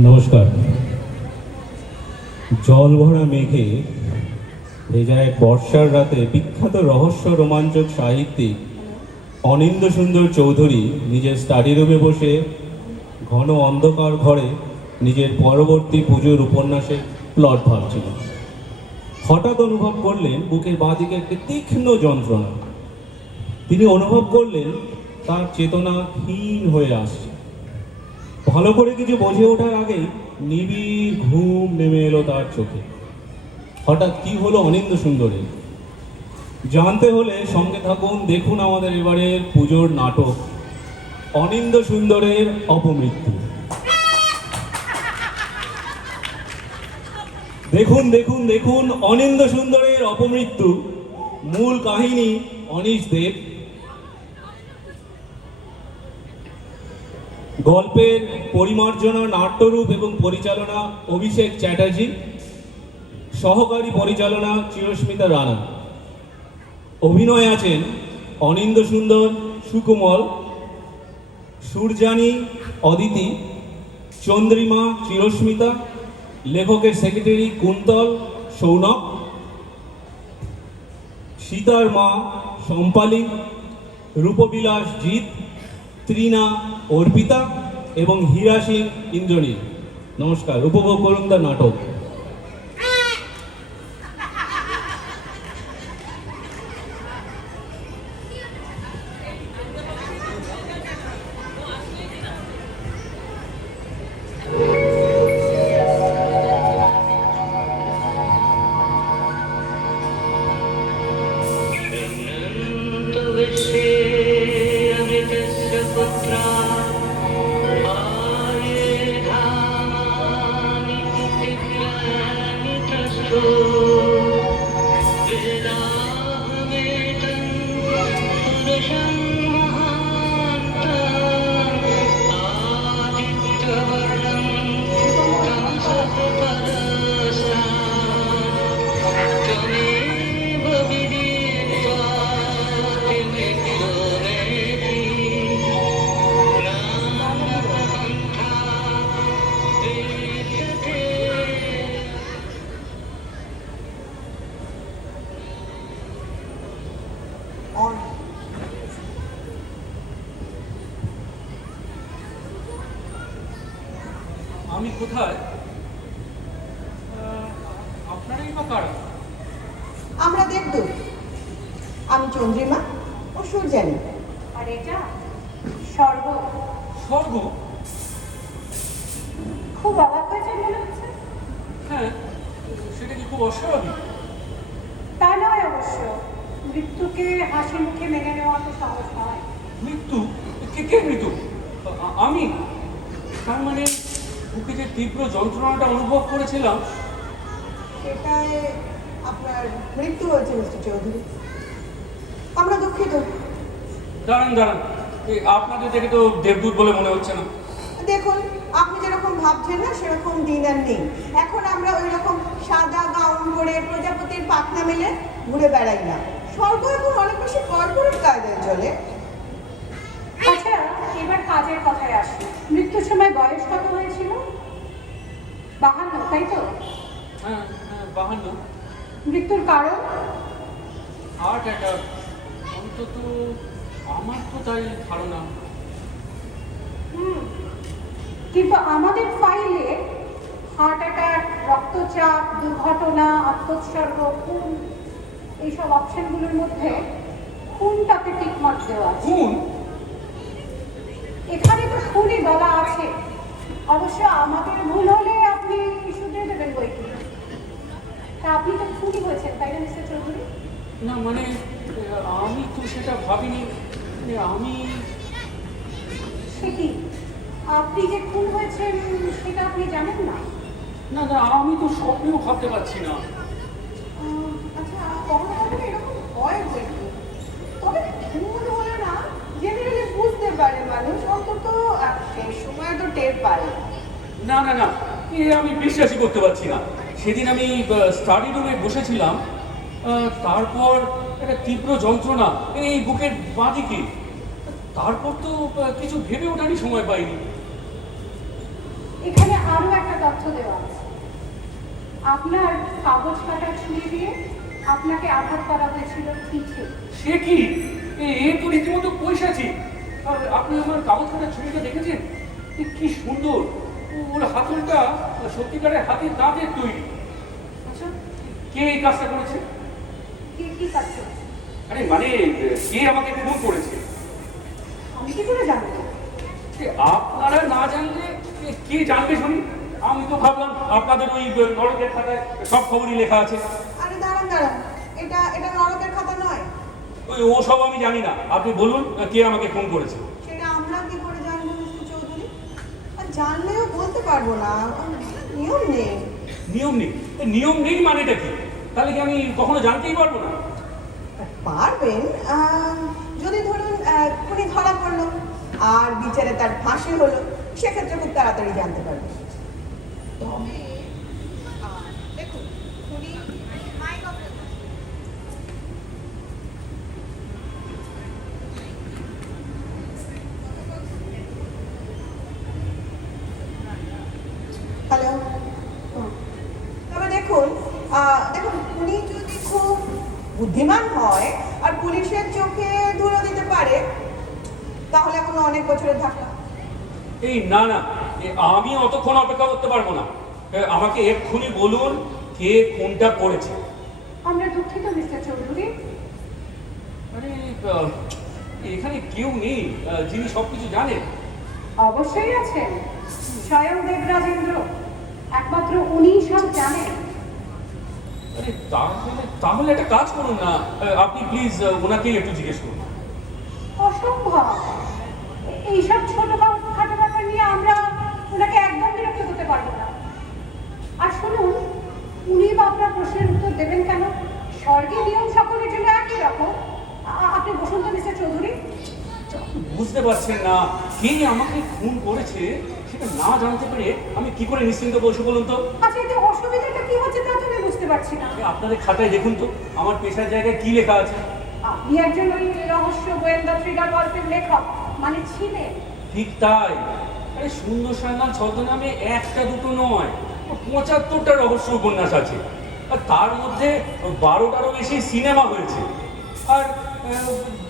নমস্কার। জল ভরা মেঘে ভেজা এক বর্ষার রাতে বিখ্যাত রহস্য রোমাঞ্চক সাহিত্যিক অনিন্দ্য সুন্দর চৌধুরী নিজের স্টাডি রুমে বসে ঘন অন্ধকার ঘরে নিজের পরবর্তী পুজোর উপন্যাসের প্লট ভাবছিলেন। হঠাৎ অনুভব করলেন বুকের বাঁদিকে একটি তীক্ষ্ণ যন্ত্রণা। তিনি অনুভব করলেন তার চেতনা ক্ষীণ হয়ে আসছে। ভালো করে কিছু বোঝে ওঠার আগেই নিবিড় ঘুম নেমে এলো তার চোখে। হঠাৎ কি হলো অনিন্দ্য সুন্দরের, জানতে হলে সঙ্গে থাকুন, দেখুন আমাদের এবারের পুজোর নাটক অনিন্দ্য সুন্দরের অপমৃত্যু। দেখুন দেখুন দেখুন অনিন্দ্য সুন্দরের অপমৃত্যু। মূল কাহিনী অনিশ দেব। গল্পের পরিমার্জনা, নাট্যরূপ এবং পরিচালনা অভিষেক চ্যাটার্জি। সহকারী পরিচালনা চিরস্মিতা রানা। অভিনয় আছেন অনিন্দ্য সুন্দর, সুকুমল, সূর্যানী, অদিতি, চন্দ্রিমা, চিরস্মিতা, লেখকের সেক্রেটারি কুন্তল, সৌনক, সীতার মা সম্পালী, রূপবিলাস জিৎ, ত্রিনা অর্পিতা এবং হীরা সিং ইন্দ্রনীল। নমস্কার, উপভোগ করুন তার নাটক। আমি কোথায়? আপনারাই বা কারা? আমরা দেবদূত। আমি চন্দ্রিমা ও সূর্যানী। আর এটা স্বর্গ। স্বর্গ? খুব অবাক হয়েছে মনে হচ্ছে। হ্যাঁ, সেটা কি খুব অস্বাভাবিক? তা নয় অবশ্য, মৃত্যুকে হাসি মুখে মেনে নেওয়া তো সহজ নয়। মৃত্যু? কে মৃত্যু? আমি? তার মানে বুকে যে তীব্র যন্ত্রণাটা অনুভব করেছিলাম সেটায় আপনার মৃত্যু হয়েছে মিস্টার চৌধুরী। আমরা দুঃখিত। দাঁড়ান, আপনাদের দেখে তো দেবদূত বলে মনে হচ্ছে না। দেখুন, আপনি যেরকম ভাবছেন না সেরকম দিন আর নেই। এখন আমরা ওই রকম সাদা গাউন পরে প্রজাপতির পাখনা মেলে ঘুরে বেড়াই না। স্বর্গ এখন অনেক বেশি কর্পোরেট কায়দায় চলে। আচ্ছা, এবার কাজের কথায় আসি। মৃত্যুর সময় বয়স কত হয়েছিল? 52, তাই তো? হ্যাঁ, 52। মৃত্যুর কারণ? Heart attack. অন্তত আমার তো তাই ধারণা। কিন্তু আমাদের ফাইলে হার্ট অ্যাটাক, রক্তচাপ, দুর্ঘটনা, আত্মোৎসর্গ, খুন, এইসব অপশনগুলোর মধ্যে খুনটাতে টিকমার্ক দেওয়া আছে। খুন? এখানে তো খুনই বলা আছে। অবশ্য আমাদের ভুল হলে আপনি শুধরে দেবেন বইটি। তা আপনি তো খুনই হয়েছেন, তাই না মিস্টার চৌধুরী? না মানে আমি তো সেটা ভাবিনি। আমি সে কি, আপনি যে খুন হয়েছেন সেটা আপনি জানেন না? না, আমি তো স্বপ্নেও ভাবতে পারছি না। আচ্ছা, কখনো কখনো এরকম হয় বলতো। তবে খুন হলে না জেনারেলি বুঝতে পারে মানুষ, অন্তত সেই সময় তো টের পায়। না, আমি বিশ্বাসই করতে পারছি না। সেদিন আমি স্টাডি রুমে বসেছিলাম, তারপর একটা তীব্র যন্ত্রণা এই বুকের বাঁদিকে। তারপর তো কিছু ভেবে ওঠারই সময় পাইনি। এখানে আরো একটা তথ্য দেওয়া আছে। আপনার কাগজ কাটা ছুরি দিয়ে আপনাকে আঘাত করা হয়েছিল পিঠে। সে কি, এ তো রীতিমতো পয়সাছি। আর আপনি আমার কাগজ কাটার ছবিটা দেখেছেন? কি সুন্দর, ওর হাতলটা সত্যিকারের হাতের দাঁতের তৈরি। আচ্ছা, কে এই কাজটা করেছে? কি কাজ করছে? আরে মানে কে আমাকে খুন করেছে? আমি কি করে জানবো? আপনারা না জানলে কে জানবে শুনি? আমি তো ভাবলাম আপনাদের ওই নরকের খাতায় সব খবরই লেখা আছে। আরে দাঁড়ান দাঁড়ান, এটা নরকের খাতা নয়। ও সব আমি জানি না, আপনি বলুন কে আমাকে খুন করেছে। সেটা আমরা কি করে জানবো মিস্টার চৌধুরী? আর জানলেও বলতে পারবো না, নিয়ম নেই। নিয়ম নেই? নিয়ম নেই মানেটা কি? তাহলে কি আমি কখনো জানতেই পারবো না? পারবেন, যদি ধরুন খুনি ধরা পড়লো আর বিচারে তার ফাঁসি হলো, সেক্ষেত্রে খুব তাড়াতাড়ি জানতে পারবেন। তবে দেখুন, খুনি হ্যালো, তবে দেখুন উনি যদি খুব বুদ্ধিমান হয় আর পুলিশের চোখে ধুলো দিতে পারে, তাহলে এখন অনেক বছরের ধাক্কা। এই না না, আমি অতক্ষণ অপেক্ষা করতে পারবো না। আমাকে এক্ষুনি বলুন কে খুনটা করেছে। আমরা দুঃখিত মিস্টার চৌধুরী। মানে এখানে কেউ নেই যিনি সবকিছু জানেন? অবশ্যই আছেন, স্বয়ং দেবরাজেন্দ্র। একমাত্র উনি সব জানেন। আরে তাহলে একটা কাজ করুন না, আপনি প্লিজ ওনাকেই একটু জিজ্ঞেস করুন। অসম্ভব, এইসব ছোটখাটো ব্যাপার নিয়ে আমরা ওনাকে একদম বিরক্ত করতে পারবো না। আর শুনুন, উনি বা আপনার প্রশ্নের উত্তর দেবেন কেন? স্বর্গে নিয়ম সকলের জন্য একই রকম। আপনি বসুন তো মিস্টার চৌধুরী। বুঝতে পারছেন না কে আমাকে খুন করেছে, সেটা না জানতে পেরে আমি কি করে নিশ্চিন্ত বসে বলুন তো? আচ্ছা, এতে অসুবিধাটা কি হচ্ছে তা তো আমি বুঝতে পারছি না। আপনাদের খাতায় দেখুন তো আমার পেশার জায়গায় কি লেখা আছে। আপনি একজন ওই রহস্য গোয়েন্দা থ্রিলার গল্পের লেখক মানে ছিলেন। ঠিক তাই। আরে সুন্দর সান্যাল ছদ্মনামে একটা দুটো নয়, ৭৫টা রহস্য উপন্যাস আছে। আর তার মধ্যে ১২টারও বেশি সিনেমা হয়েছে। আর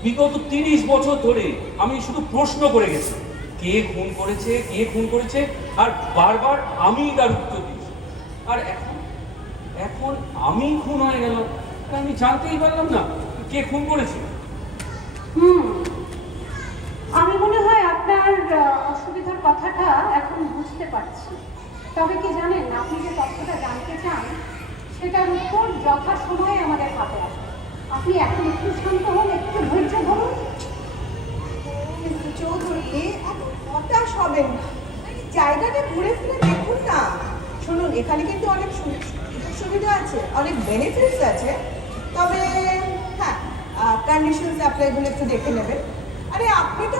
বিগত ৩০ বছর ধরে আমি শুধু প্রশ্ন করে গেছি কে খুন করেছে, কে খুন করেছে, আর বারবার আমি তার উত্তর দিয়েছি। আর এখন আমি খুন হয়ে গেল, আমি জানতেই পারলাম না কে খুন করেছে। আমি মনে হয় আপনার অসুবিধার কথাটা এখন বুঝতে পারছি। তবে কি জানেন, আপনি যে তথ্যটা জানতে চান সেটার উত্তর যথাসময়ে আমাদের হাতে আসবে। আপনি এখন একটু শান্ত হন, একটু ধৈর্য ধরুন। মিস্টার চৌধুরী, এত হতাশ হবেন না, জায়গাটা ঘুরে ফিরে দেখুন না। শুনুন, এখানে কিন্তু অনেক সুযোগ সুবিধা আছে, অনেক বেনিফিটস আছে। তবে হ্যাঁ, কন্ডিশনস অ্যাপ্লাইগুলো একটু দেখে নেবেন। আরে আপনি তো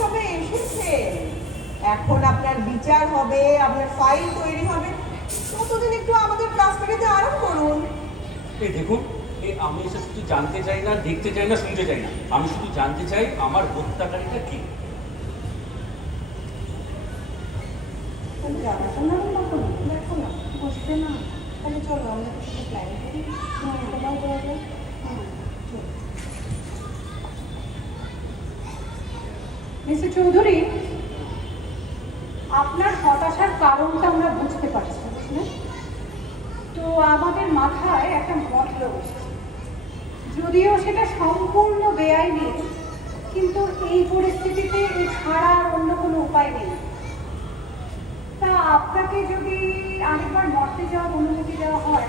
সবে এসেছেন, এখন আপনার বিচার হবে, আপনার ফাইল তৈরি হবে, ততদিন একটু আমাদের কাজটাকে আরাম করুন। এই দেখুন, আমি এসব কিছু জানতে চাই না, দেখতে চাই না, শুনতে চাই না। আমি শুধু জানতে চাই আমার হত্যাকারীটা কি। বসবে না, তাহলে চলো আমরা কিছু প্ল্যান করি। তোমার বলবে মিস্টার চৌধুরী, আপনার হতাশার কারণটা আমরা বুঝতে পারছি, বুঝলেন তো? আমাদের মাথায় একটা মতলব এসেছে, যদিও সেটা সম্পূর্ণ বেআইনি, কিন্তু এই পরিস্থিতিতে এই ছাড়া আর অন্য কোনো উপায় নেই। তা আপনাকে যদি আরেকবার মরতে যাওয়ার অনুমতি দেওয়া হয়,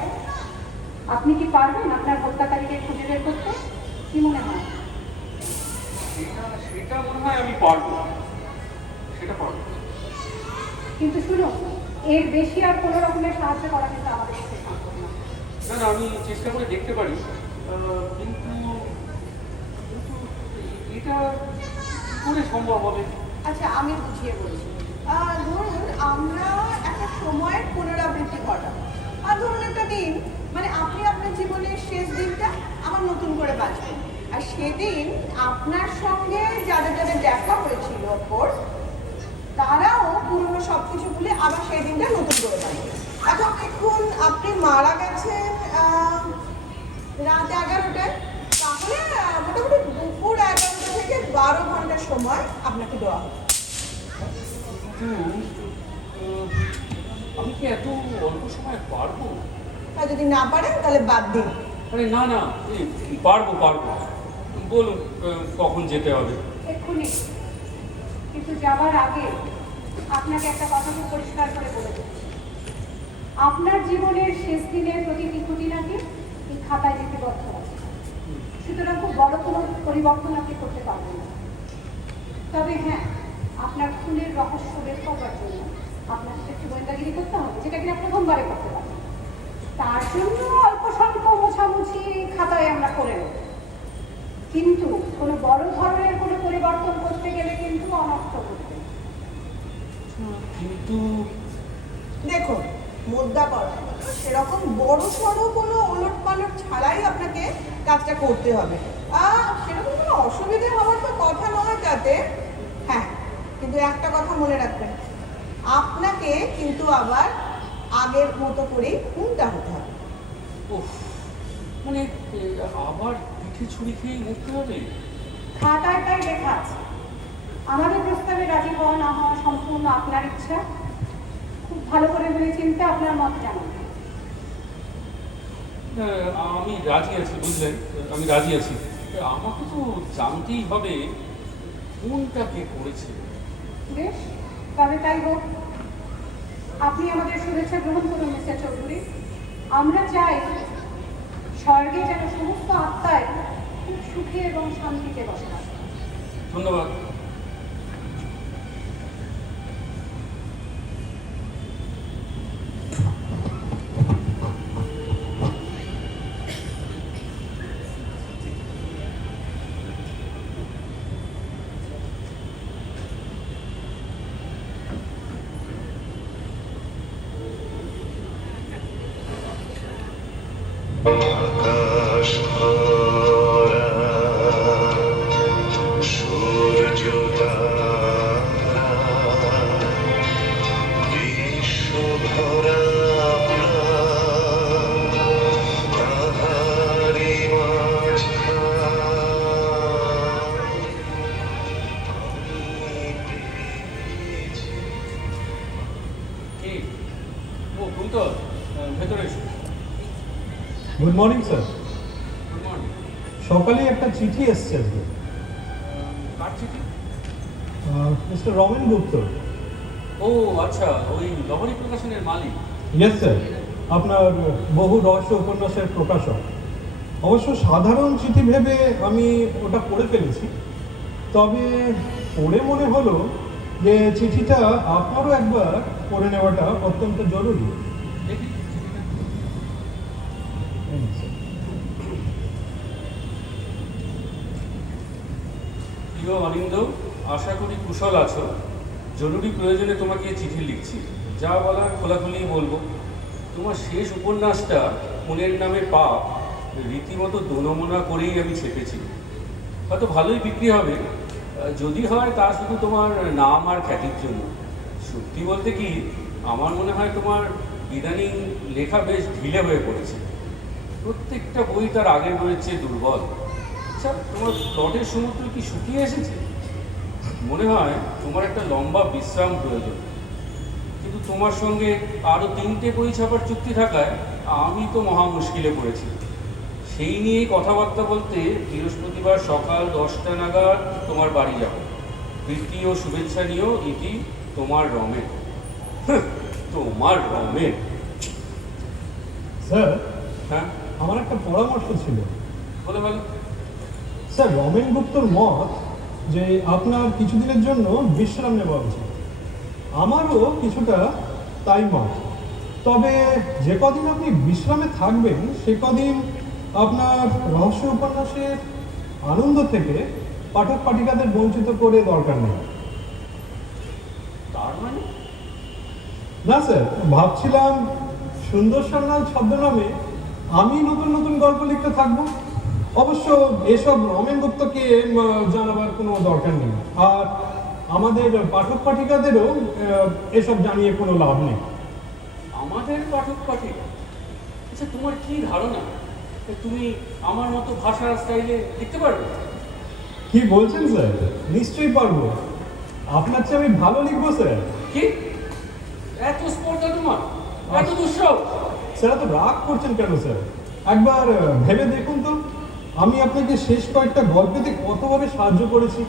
আপনি কি পারবেন আপনার হত্যাকারীকে খুঁজে বের করতে? কি মনে হয়? সেটা মনে হয় আমি পারবো, সেটা পারবো। কিন্তু শুনুন, এর বেশি আর কোনো রকমের সাহায্য করা কিন্তু আমাদের পক্ষে সম্ভব না। না না, আমি চেষ্টা করে দেখতে পারি, কিন্তু এটা কি করে সম্ভব হবে? আচ্ছা, আমি বুঝিয়ে বলছি। ধরুন আমরা একটা সময়ের পুনরাবৃত্তি ঘটাবো। আর ধরুন একটা দিন, মানে আপনি আপনার জীবনের শেষ দিনটা আমার নতুন করে বাঁচবেন। আর সেদিন আপনার সঙ্গে যাদের যাদের দেখা হয়েছিল, অফকোর্স তারাও পুরনো সব কিছু ভুলে আবার সেই দিনটা নতুন করে বানাবো। এখন আপনি মারা গেছেন রাত 11টায়, তাহলে মোটামুটি দুপুর 11টা থেকে 12 ঘন্টা সময় আপনাকে দেওয়া হবে। আমি কি এত অল্প সময় পারবো? আর যদি না পারেন তাহলে বাদ দিন। আরে না না, পারবো পারবো। বলুন কখন যেতে হবে? এক্ষুনি। কিন্তু যাবার আগে আপনাকে একটা কথা খুব পরিষ্কার করে বলে দেব, আপনার জীবনের শেষ দিনের প্রতিটি খুঁটিনাটি এই খাতায় লিপিবদ্ধ আছে, সুতরাং খুব বড় কোনো পরিবর্তন আপনি করতে পারবেন না। তবে হ্যাঁ, আপনার খুনের রহস্য বের করবার জন্য আপনাকে একটু গোয়েন্দাগিরি করতে হবে, যেটা কিনা প্রথমবারে করতে পারবেন। তার জন্য অল্প স্বল্প মোছামুছি খাতায় আমরা করে নেব, কিন্তু কোনো বড় ধরনের কোনো পরিবর্তন করতে গেলে কিন্তু অনর্থ করবে। কিন্তু দেখুন, মুদ্রা করা সেরকম বড় সড়ো কোনো ওলট পালট ছাড়াই আপনাকে কাজটা করতে হবে। সেরকম কোনো অসুবিধে হওয়ার তো কথা নয় তাতে। হ্যাঁ, কিন্তু একটা কথা মনে রাখবেন, আপনাকে কিন্তু আবার আগের মতো করেই খুনটা হতে হবে। উফ, মানে আবার পিঠে ছুরি খেয়ে মরতে হবে? খাতায় তাই লেখা আছে। আমাদের প্রস্তাবে রাজি হওয়া না হওয়া সম্পূর্ণ আপনার ইচ্ছা। খুব ভালো করে ভেবে চিন্তে আপনার মত জানান। আমি রাজি আছি, বুঝলেন, আমি রাজি আছি। আমাকে তো জানতেই হবে কোনটা কে করেছে। বেশ, তবে তাই হোক। আপনি আমাদের শুভেচ্ছা গ্রহণ করুন মিস্টার চৌধুরী। আমরা চাই স্বর্গে যেন সমস্ত আত্মায় খুব সুখে এবং শান্তিতে বসবাস করে। ধন্যবাদ। আকাশ ভরা সূর্য তারা, বিশ্ব ভরা প্রাণ, তাহারি মাঝখানে আমি পেয়েছি। কি ও কুন্তল, ভেতরে এসো। Good morning sir. Good morning. সকালে একটা চিঠি এসছে আজকে, কার চিঠি? মিস্টার রমেন গুপ্ত। ও আচ্ছা, ওই লহরী প্রকাশনের মালিক। ইয়েস স্যার, আপনার বহু রহস্য উপন্যাসের প্রকাশক। অবশ্য সাধারণ চিঠি ভেবে আমি ওটা পড়ে ফেলেছি, তবে পড়ে মনে হলো যে চিঠিটা আপনারও একবার পড়ে নেওয়াটা অত্যন্ত জরুরি। দেখি চিঠিটা। প্রিয় অনিন্দ, আশা করি কুশল আছো। জরুরি প্রয়োজনে তোমাকে এই চিঠি লিখছি। যা বলার খোলাখুলি বলবো। তোমার শেষ উপন্যাসটা খুনের নামে পাপ রীতিমতো দোনমোনা করেই আমি ছেপেছি। হয়তো ভালোই বিক্রি হবে, যদি হয় তা শুধু তোমার নাম আর খ্যাতির জন্য। সত্যি বলতে কি, আমার মনে হয় তোমার ইদানিং লেখা বেশ ঢিলে হয়ে পড়েছে। প্রত্যেকটা বই তার আগের বইয়ের চেয়ে দুর্বল। আচ্ছা, তোমার প্লটের সমুদ্র কি শুকিয়ে এসেছে? মনে হয় তোমার একটা লম্বা বিশ্রাম প্রয়োজন। কিন্তু তোমার সঙ্গে আরও 3টে বই ছাপার চুক্তি থাকায় আমি তো মহা মুশকিলে পড়েছি। সেই নিয়েই কথাবার্তা বলতে বৃহস্পতিবার সকাল 10টা নাগাদ তোমার বাড়ি যাব। প্রীতি ও শুভেচ্ছা নিয়েও ইতি, তোমার রমেন। তোমার রমেন। স্যার, হ্যাঁ, আমার একটা পরামর্শ ছিল। বলে বলো। স্যার, রমেন গুপ্তর মত যে আপনার কিছুদিনের জন্য বিশ্রাম নেওয়া উচিত। আমারও কিছুটা তাই মত। তবে যে কদিন আপনি বিশ্রামে থাকবেন সে কদিন আপনার রহস্য উপন্যাসের আনন্দ থেকে পাঠক পাঠিকাদের বঞ্চিত করে দরকার নেই। তার মানে? না স্যার, ভাবছিলাম সুন্দর সান্যাল ছদ্মনামে আমি নতুন নতুন গল্প লিখতে থাকবো। অবশ্য এসব রমেন গুপ্তকে জানাবার কোনো দরকার নেই। আর আমাদের পাঠক পাঠিকাদেরও এসব জানিয়ে কোনো লাভ নেই। আমাদের পাঠক পাঠিকা? আচ্ছা, তোমার কি ধারণা তুমি আমার মতো ভাষার স্টাইলে লিখতে পারবে? কি বলছেন স্যার? নিশ্চয়ই পারবো। আপনার চেয়ে আমি ভালো লিখবো স্যার। কি এত স্পর্ধা তোমার, এত দুঃসাহস? স্যার এত রাগ করছেন কেন স্যার? একবার ভেবে দেখুন তো, আমি আপনাকে শেষ কয়েকটা গল্পেতে কতভাবে সাহায্য করেছি।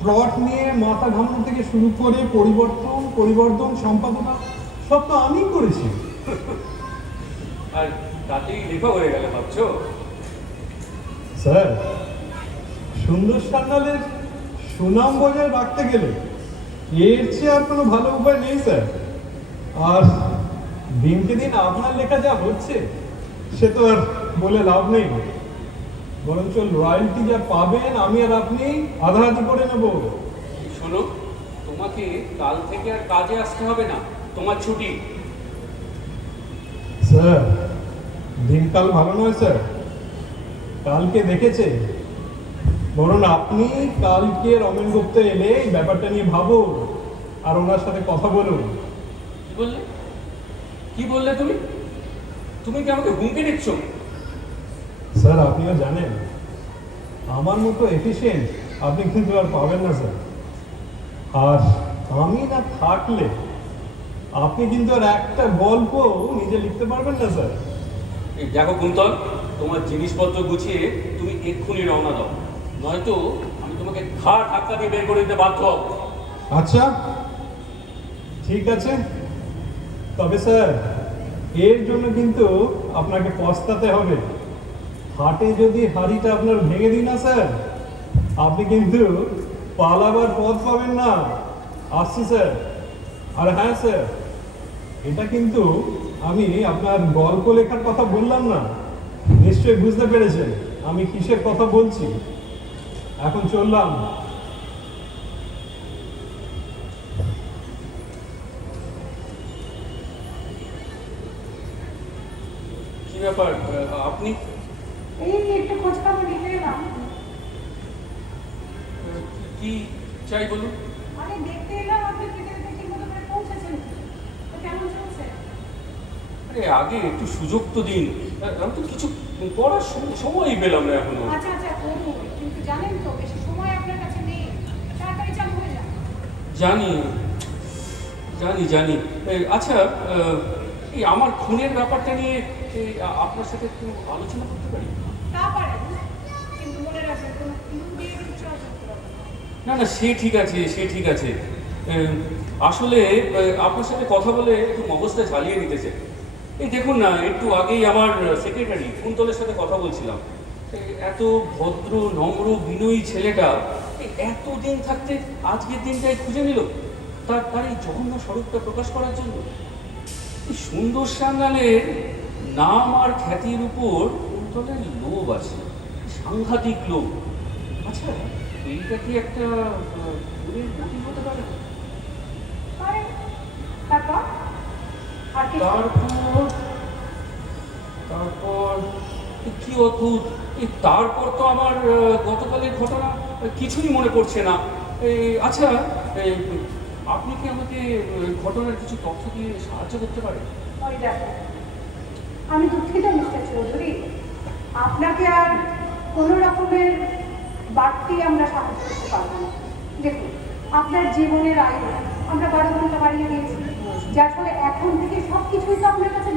প্লট নিয়ে মাথা ঘামানো থেকে শুরু করে পরিবর্তন সম্পাদনা সব তো আমিই করেছি। আর তাতেই লেখা হয়ে গেলে ভাবছো? স্যার, সুন্দর সান্যালের সুনাম বজায় রাখতে গেলে এর চেয়ে আর কোনো ভালো উপায় নেই স্যার। আর দিনকে দিন আপনার লেখা যা হচ্ছে সে তো আর বলে লাভ নেই, বরঞ্চ রয়্যালটি যা পাবেন আমি আর আপনি আধাআধি করে নেব। শোনো, তোমাকে কাল থেকে আর কাজে আসতে হবে না, তোমার ছুটি। স্যার, দিনকাল ভালো নয় স্যার। কালকে দেখেছে, বরং আপনি কালকে রমেন গুপ্ত এলে এই ব্যাপারটা নিয়ে ভাবুন আর ওনার সাথে কথা বলুন। কি বললে? কি বললে তুমি? তুমি কি আমাকে হুমকি দিচ্ছ? স্যার, আপনিও জানেন আমার মতো এফিশিয়েন্ট আপনি কিন্তু আর পাবেন না স্যার। আর আমি না থাকলে আপনি কিন্তু আর একটা গল্প নিজে লিখতে পারবেন না স্যার। এই দেখো কুন্তল, তোমার জিনিসপত্র গুছিয়ে তুমি এক্ষুনি রওনা দাও, নয়তো আমি তোমাকে ঘাড় ধাক্কা দিয়ে বের করে দিতে বাধ্য হব। আচ্ছা, ঠিক আছে। তবে স্যার, এর জন্য কিন্তু আপনাকে পস্তাতে হবে। হাটে যদি হাড়িটা আপনার ভেঙে দিই না স্যার, আপনি কিন্তু পালাবার পথ পাবেন না। আসছি স্যার। আর হ্যাঁ স্যার, এটা কিন্তু আমি আপনার গল্প লেখার কথা বললাম না। নিশ্চয়ই বুঝতে পেরেছেন আমি কিসের কথা বলছি। এখন চললাম। কি ব্যাপার, আপনি? এই একটু খোঁজ খবর নিতে এলাম। কি চাই বলুন? আরে দেখতে এলাম আপনি ঠিক মতো করে পৌঁছেছেন, তো কেমন চলছে? আরে আগে একটু সুযোগ তো দিন, আমি তো কিছু পড়ার সময়ই পেলাম না এখনো। আচ্ছা আচ্ছা করুন, কিন্তু জানেন তো বেশি সময় আপনার কাছে নেই, তাড়াতাড়ি চালু হয়ে যান। জানি জানি জানি আচ্ছা, এই আমার খুনের ব্যাপারটা নিয়ে আপনার সাথে একটু আলোচনা করতে পারি? তা পারেন, কিন্তু মনে রাখবেন কোনো ক্লু দিয়ে কিন্তু চর্চা করতে হবে না। না না, সে ঠিক আছে, সে ঠিক আছে। আসলে আপনার সাথে কথা বলে একটু মগজটা ঝালিয়ে নিতেছে। এই দেখুন না, একটু আগেই আমার সেক্রেটারি কুন্তলের সাথে কথা বলছিলাম। এত ভদ্র নম্র বিনয়ী ছেলেটা এতদিন থাকতে আজকের দিনটাই খুঁজে নিল তার এই জঘন্য স্বরূপটা প্রকাশ করার জন্য। এই সুন্দর সান্যালের নাম আর খ্যাতির উপর কুন্তলের লোভ আছে, সাংঘাতিক লোভ। আচ্ছা, এইটা কি একটা খুনের মোটিভ হতে পারে? পারেন। তারপর আর কি? তারপর কি অদ্ভুত, তারপর তো আমার গতকালের ঘটনা কিছুই মনে পড়ছে না। আচ্ছা, আপনি কি আমাকে ঘটনার কিছু তথ্য দিয়ে সাহায্য করতে পারেন? ওই দেখো, আমি দুঃখিত মিস্টার চৌধুরী, আপনাকে আর কোনো রকমের বাড়তি আমরা সাহায্য করতে পারবো না। দেখুন, আপনার জীবনের আয়ু আমরা 12 ঘন্টা বাড়িয়ে দিয়েছি, যার ফলে এখন থেকে সব কিছুই তো আপনার কাছে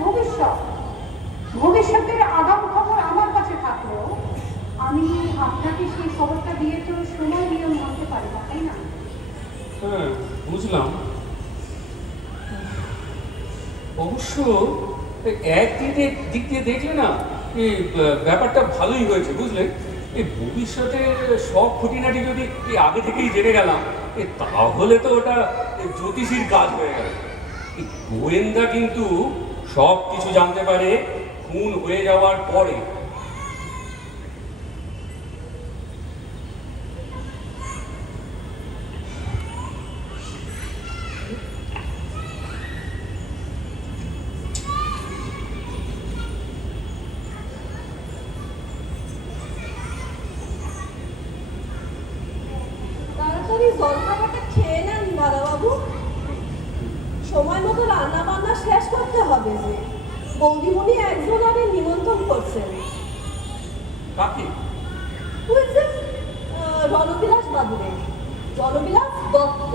ভবিষ্যতের আগাম খবর আমার কাছে থাকলেও আমি আপনাকে সেই খবরটা দিয়ে তো সময় নিয়ম মানতে পারি না, তাই না? হ্যাঁ, বুঝলাম। অবশ্য একদিকে দিক দিয়ে দেখলে না, এই ব্যাপারটা ভালোই হয়েছে, বুঝলেন? এই ভবিষ্যতের সব খুঁটিনাটি যদি এই আগে থেকেই জেনে গেলাম, তাহলে তো ওটা জ্যোতিষীর কাজ হয়ে গেল। এই গোয়েন্দা কিন্তু সব কিছু জানতে পারে খুন হয়ে যাওয়ার পরে। তাড়াতাড়ি জলখাবার সময় মতো রান্না বান্না শেষ করতে হবে যে বৌদিমণি একজন আগে নিমন্ত্রণ করছেন। কাকে? বুঝছেন, রণবিলাস বাবুরে, রণবিলাস দত্ত।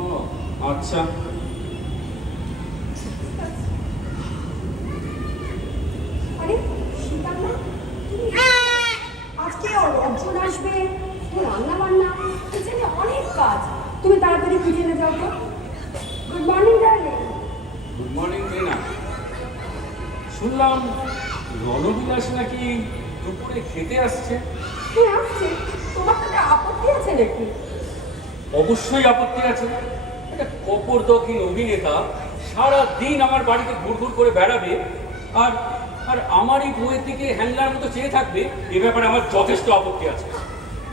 ও আচ্ছা। আরে সীতাম্মা, তুমি আজকে ওর অর্জুন আসবে, তো রান্না বান্না, কিচেনে অনেক কাজ। তুমি তাড়াতাড়ি কিচেনে যাও তো। Good morning darling. Good morning Rina. শুনলাম রণবিলাস নাকি দুপুরে খেতে আসছে। হ্যাঁ আসছে, তোমার তাতে আপত্তি আছে নাকি? অবশ্যই আপত্তি আছে। একটা কপরদক্ষিণ অভিনেতা সারা দিন আমার বাড়িতে ঘুরঘুর করে বেড়াবে আর আর আমার এই বইয়ের দিকে হ্যাংলার মতো চেয়ে থাকবে, এ ব্যাপারে আমার যথেষ্ট আপত্তি আছে।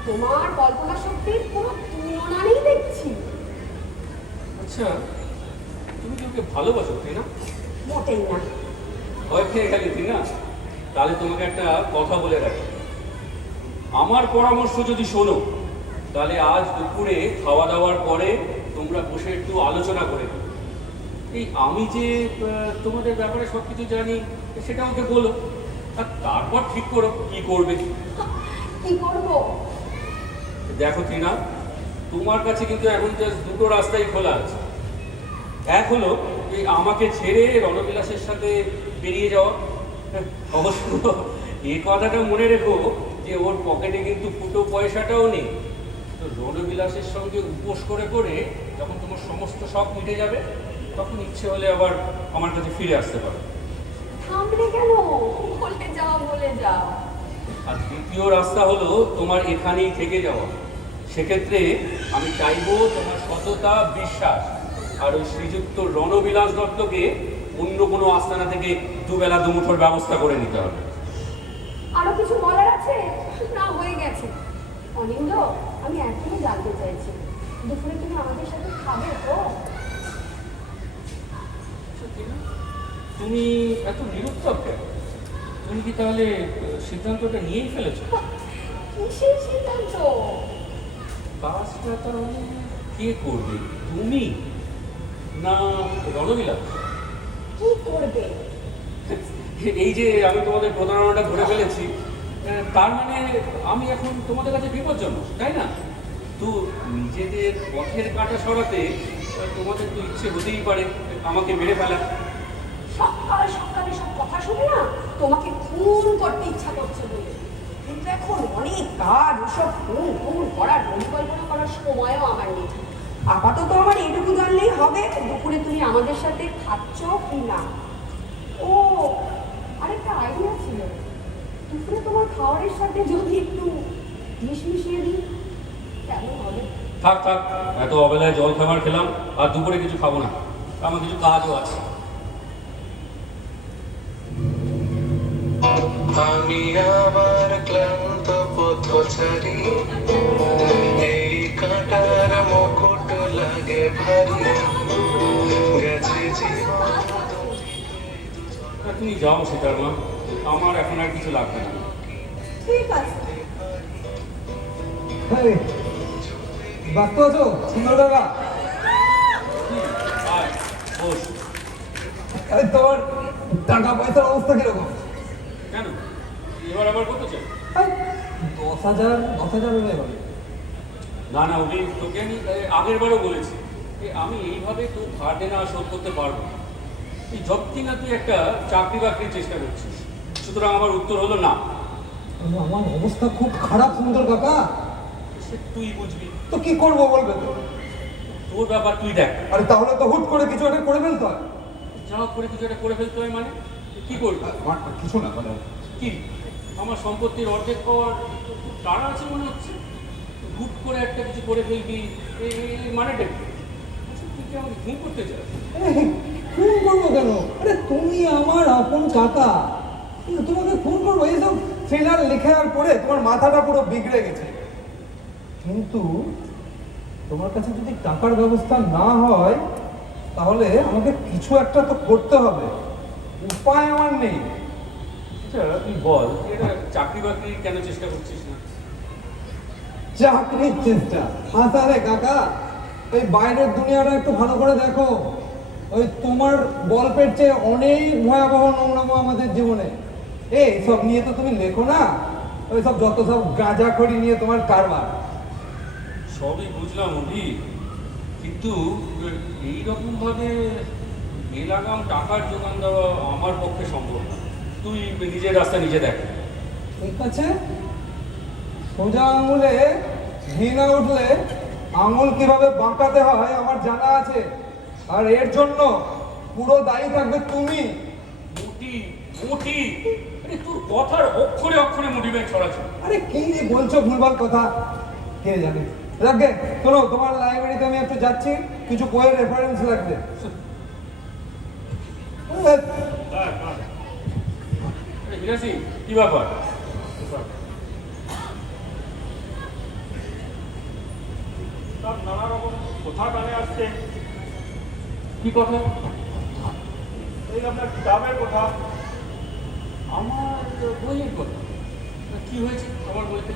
তোমার কল্পনা শক্তির কোনো তুলনা নেই দেখছি। আচ্ছা, তুমি কি ওকে ভালোবাসো তাই না? মোটেই না। ভয় খেয়ে গেলে তুই না? তাহলে তোমাকে একটা কথা বলে রাখি। আমার পরামর্শ যদি শোনো, তাহলে আজ দুপুরে খাওয়া দাওয়ার পরে তোমরা বসে একটু আলোচনা করে নেবে। এই আমি যে তোমাদের ব্যাপারে সব কিছু জানি সেটা ওকে বলো, আর তারপর ঠিক করো কি করবে। কি করবো? দেখো টিনা, তোমার কাছে কিন্তু এখন জাস্ট দুটো রাস্তাই খোলা আছে। এক হলো এই আমাকে ছেড়ে রণবিলাসের সাথে বেরিয়ে যাওয়া। অবশ্য এই কথাটা মনে রেখো যে ওর পকেটে কিন্তু ফুটো পয়সাটাও নেই। তো রণবিলাসের সঙ্গে উপোস করে করে যখন তোমার সমস্ত শখ মিটে যাবে, তখন ইচ্ছে হলে আবার আমার কাছে ফিরে আসতে পারো। থামলে কেন? বলে যাও, বলে যাও। আর দ্বিতীয় রাস্তা হলো তোমার এখানেই থেকে যাওয়া। সেক্ষেত্রে আমি চাইবো তোমার সততা, বিশ্বাস আর ওই শ্রীযুক্ত রণবিলাস দত্তকে অন্য কোনো আস্তানা থেকে দুবেলা দুমুঠোর ব্যবস্থা করে নিতে হবে। আরো কিছু বলার আছে? না, হয়ে গেছে। অনিন্দ, আমি এখনই জানতে চাইছি, দুপুরে তুমি আমাদের সাথে খাবে তো? তুমি এত নিরুত্তর কেন? তুমি কি তাহলে সিদ্ধান্তটা নিয়েই ফেলেছো? কিসের সিদ্ধান্ত? কাজটা তাহলে কে করবে, তুমি না রণবিলাস? কি করবে? এই যে আমি তোমাদের প্রতারণাটা ধরে ফেলেছি, তার মানে আমি এখন তোমাদের কাছে বিপজ্জনক, তাই না? তো নিজেদের পথের কাঁটা সরাতে তোমাদের তো ইচ্ছে হতেই পারে আমাকে মেরে ফেলা। সকাল সকালে সব কথা শুনে না তোমাকে খুন করতে ইচ্ছা করছে বলে, কিন্তু এখন অনেক কাজ, ওসব খুন খুন করার পরিকল্পনা করার সময়ও আমার নেই। আপাতত আমার এটুকু জানলেই হবে দুপুরে তুমি আমাদের সাথে খাচ্ছ কি না। ও, আরেকটা আইডিয়া ছিল, দুপুরে তোমার খাবারের সাথে যদি একটু বিষ মিশিয়ে দিই কেমন হবে? থাক থাক, এত অবেলায় জল খাবার খেলাম, আর দুপুরে কিছু খাবো না, আমার কিছু কাজও আছে। আমি আবার ক্লান্ত পথচারী, এই কাঁটার মুকুট লাগে ভারী, গেছে জীবন। তুমি যাও সীতার মা, আমার এখন আর কিছু লাগবে না। ঠিক আছে। ব্যস্ত আছো সুন্দর কাকা? আয়, বস। তোমার টাকা পয়সার অবস্থা কিরকম? কেন, এবার আবার কত চাই? 10,000 হলে হবে। না না অভি, তোকে আমি আগের বারও বলেছি যে আমি এইভাবে তো ধার দেনা শোধ করতে পারবো না। এই যতদিন না তুই একটা চাকরি বাকরির চেষ্টা করছিস, সুতরাং আমার উত্তর হলো না। আমার অবস্থা খুব খারাপ সুন্দর কাকা। সে তুই বুঝবি, তো কি করবো বলবে তো? তোর ব্যাপার তুই দেখ। আরে তাহলে তো হুট করে কিছু একটা করে ফেলতে হয়। যা হোক করে কিছু একটা করে ফেলতে হয় মানে কি করবি? কিছু না মানে কি আমার সম্পত্তির অর্ধেক পাওয়ার টাকা আছে মনে হচ্ছে, হুট করে একটা কিছু করে ফেলবি, এই মানেটা কি? আচ্ছা, তুই কি আমাকে খুন করতে চাস? ফোন করবো কেন? আরে তুমি আমার আপন কাকা, তোমাকে ফোন করবো? এইসব ট্রেলার লেখার পরে তোমার মাথাটা পুরো বিগড়ে গেছে। কিন্তু তোমার কাছে যদি টাকার ব্যবস্থা না হয়, তাহলে আমাকে কিছু একটা তো করতে হবে, উপায় আমার নেই। আচ্ছা তুই বল, তুই এটা চাকরি বাকরি কেন চেষ্টা করছিস না? চাকরির চেষ্টা? হাসারে কাকা, এই বাইরের দুনিয়াটা একটু ভালো করে দেখো। ওই তোমার গল্পের চেয়ে অনেক ভয়াবহ নোংরামো আমাদের জীবনে। এই সব নিয়ে তো তুমি লেখো না, ওই সব যত সব গাঁজাখড়ি নিয়ে তোমার কারবার। সবই বুঝলাম অভি, কিন্তু এইরকম ভাবে বেলাগাম টাকার যোগান দেওয়া আমার পক্ষে সম্ভব না। তুই নিজের রাস্তা নিজে দেখ। ঠিক আছে, সোজা আঙুলে ঘি না উঠলে আঙুল কিভাবে বাঁকাতে হয় আমার জানা আছে, আর এর জন্য পুরো দায়ী থাকবে তুমি। মুটি মুটি, আরে তোর কথার অক্ষরে অক্ষরে মোটিভেট ছড়াচ্ছে। আরে কি যে বলছো ভুলভাল কথা, কে জানে। রাখবে শোনো, তোমার লাইব্রেরিতে আমি একটু যাচ্ছি, কিছু বইয়ের রেফারেন্স লাগবে। বিরাসি, কি ব্যাপার? সব নানা রকম কথা কানে আসছে। কি কথা? এই আপনার কিতাবের কথা। আমার বইয়ের কথা? কি হয়েছে আমার বইতে?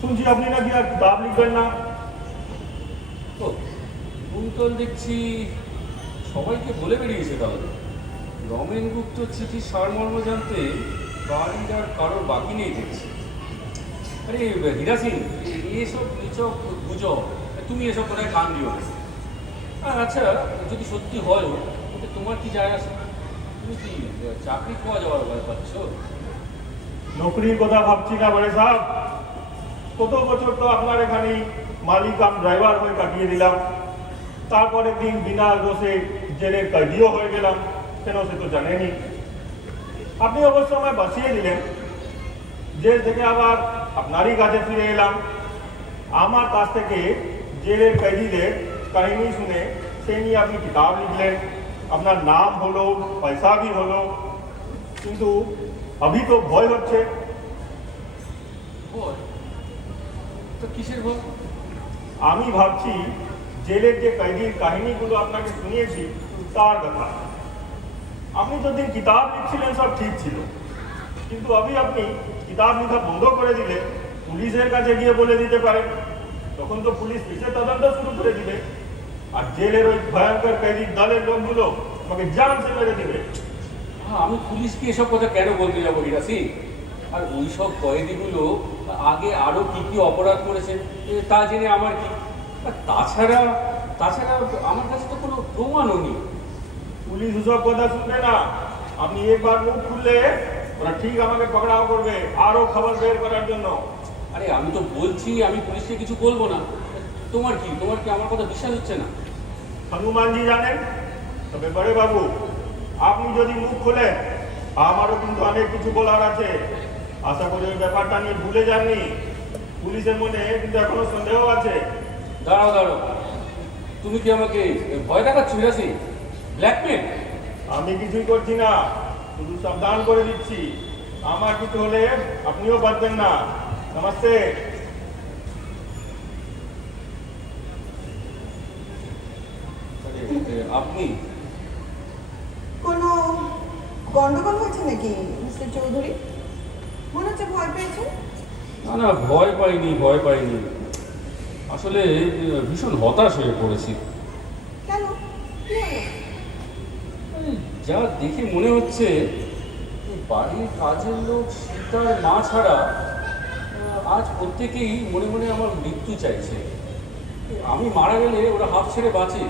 শুনছি আপনি নাকি আর কিতাব লিখবেন না। ও, কুন্তল দেখছি সবাইকে বলে বেরিয়েছে তাহলে। রমেন গুপ্ত চিঠির সারমর্ম জানতে বাড়ির আর কারোর বাকি নেই দেখছি। আরে হীরা সিং, এসব নিচক গুজব, তুমি এসব কোথায় কান দিও না। আচ্ছা, যদি সত্যি হয় ওটা তোমার কি যায় আসে? তুমি কি চাকরি পাওয়া যাওয়ার ভয় পাচ্ছ? নৌকরির কথা ভাবছি না বড়ে সাহেব। কত বছর তো আপনার এখানে মালিক আম ড্রাইভার হয়ে কাটিয়ে দিলাম, তারপরে দিন বিনা দোষে জেলের কয়েদিও হয়ে গেলাম। কেন সে তো জানেনি। আপনি অবশ্য আমায় বাঁচিয়ে দিলেন, জেল থেকে আবার আপনারই কাছে ফিরে এলাম। আমার কাছ থেকে জেলের কয়েদিদের কাহিনী শুনে সেই নিয়ে আপনি কিতাব লিখলেন, আপনার নাম হলো, পয়সা भी হলো, কিন্তু अभी তো ভয় হচ্ছে। ভয়? তো কিসের ভয়? আমি ভাবছি জেলের যে কয়েদির কাহিনীগুলো আপনাকে শুনিয়েছি তার কথা। আপনি যতদিন কিতাব লিখছিলেন সব ঠিক ছিল, কিন্তু আপনি কিতাব লেখা বন্ধ করে দিলে পুলিশের কাছে গিয়ে বলে দিতে পারেন, তখন তো পুলিশ পিছে তদন্ত শুরু করে দিবে, আর জেলের ওই ভয়ঙ্কর কয়েদির দলের লোকগুলো আমাকে জান সে মেরে দিবে। আমি পুলিশকে এসব কথা কেন বলতে যাবো হিরাসি? আর ওই সব কয়েদিগুলো আগে আরো কি কি অপরাধ করেছে তা জেনে আমার কি? আর তাছাড়া তাছাড়া আমার কাছে তো কোনো প্রমাণও নেই। পুলিশ ওসব কথা শুনবে না। আপনি একবার মুখ খুললে ওরা ঠিক আমাকে পকড়াও করবে আরো খবর বের করার জন্য। আরে আমি তো বলছি আমি পুলিশকে কিছু বলবো না। তোমার কি আমার কথা বিশ্বাস হচ্ছে না? হনুমানজি জানেন, তবে বড়ে বাবু আপনি যদি মুখ খোলেন আমারও কিন্তু অনেক কিছু বলার আছে। আশা করি ওই ব্যাপারটা নিয়ে ভুলে যাননি। পুলিশের মনে কিন্তু এখনো সন্দেহ আছে। দাঁড়াও দাঁড়াও, তুমি কি আমাকে ভয় দেখাচ্ছ হিরাসি? ব্ল্যাকমেল? আমি কিছুই করছি না, শুধু সাবধান করে দিচ্ছি। আমার কিছু হলে আপনিও বাঁচবেন না। নমস্তে। আপনি কোনো গন্ডগোল হয়েছে নাকি মিস্টার চৌধুরী? মনে হচ্ছে ভয় পেয়েছেন। না না, ভয় পাইনি। আসলে ভীষণ হতাশ হয়ে পড়েছি। কেন, কি হলো? যা দেখে মনে হচ্ছে বাড়ির কাজের লোক সীতার মা ছাড়া আজ প্রত্যেকেই মনে মনে আমার মৃত্যু চাইছে। আমি মারা গেলে ওরা হাফ ছেড়ে বাঁচে।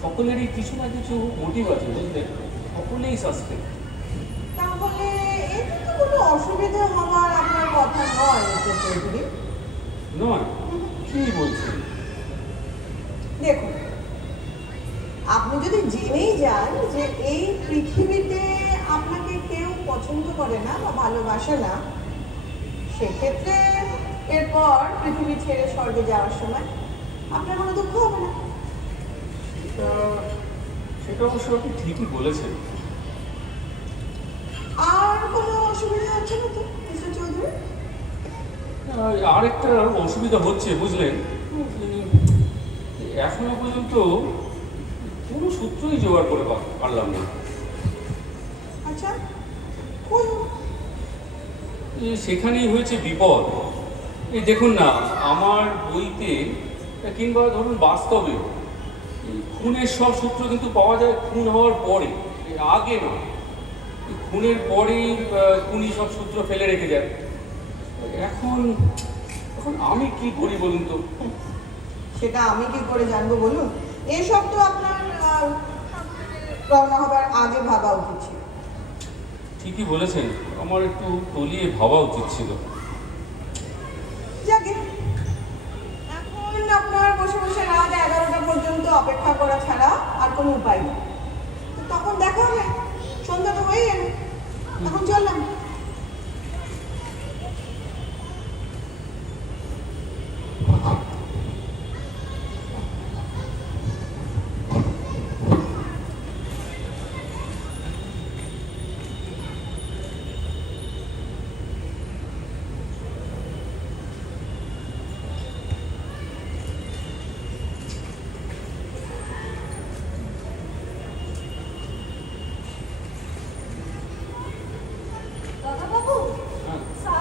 সকলেরই কিছু না কিছু মোটিভ আছে, বুঝলে? সকলেই সাসপেক্ট। তাহলে এতে তো কোনো অসুবিধা হওয়ার আপনার কথা নয় মিস্টার চৌধুরী। নয়? কি বলছেন? দেখুন, আপনি যদি জেনেই যান যে এই পৃথিবীতে আপনাকে কেউ পছন্দ করে না বা ভালোবাসে না, সেক্ষেত্রে এরপর পৃথিবী ছেড়ে স্বর্গে যাওয়ার সময় আপনার কোনো দুঃখ হবে না। সেটা অবশ্য আপনি ঠিকই বলেছেন। আর কোনো অসুবিধা হচ্ছে না তো মিস্টার চৌধুরী? আরেকটা অসুবিধা হচ্ছে, বুঝলেন? এখনো পর্যন্ত কোনো সূত্রই জোগাড় করে পারলাম না। আচ্ছা, কোন? সেখানেই হয়েছে বিপদ। এই দেখুন না, আমার বইতে কিংবা ধরুন বাস্তবে এই খুনের সব সূত্র কিন্তু পাওয়া যায় খুন হওয়ার পরে, আগে না। খুনের পরেই খুনি সব সূত্র ফেলে রেখে যায়। এখন এখন আমি কি করি বলুন তো? সেটা আমি কি করে জানবো বলুন? এসব তো আপনার রওনা হবার আগে ভাবা উচিত ছিল। ঠিকই বলেছেন, আমার একটু তলিয়ে ভাবা উচিত ছিল। যাকে এখন আপনার বসে বসে রাত 11টা পর্যন্ত অপেক্ষা করা ছাড়া আর কোনো উপায় নেই। তো তখন দেখা হবে, সন্ধ্যা তো হয়ে গেল। এখন চললাম। দাদাবাবু, হ্যাঁ, চা।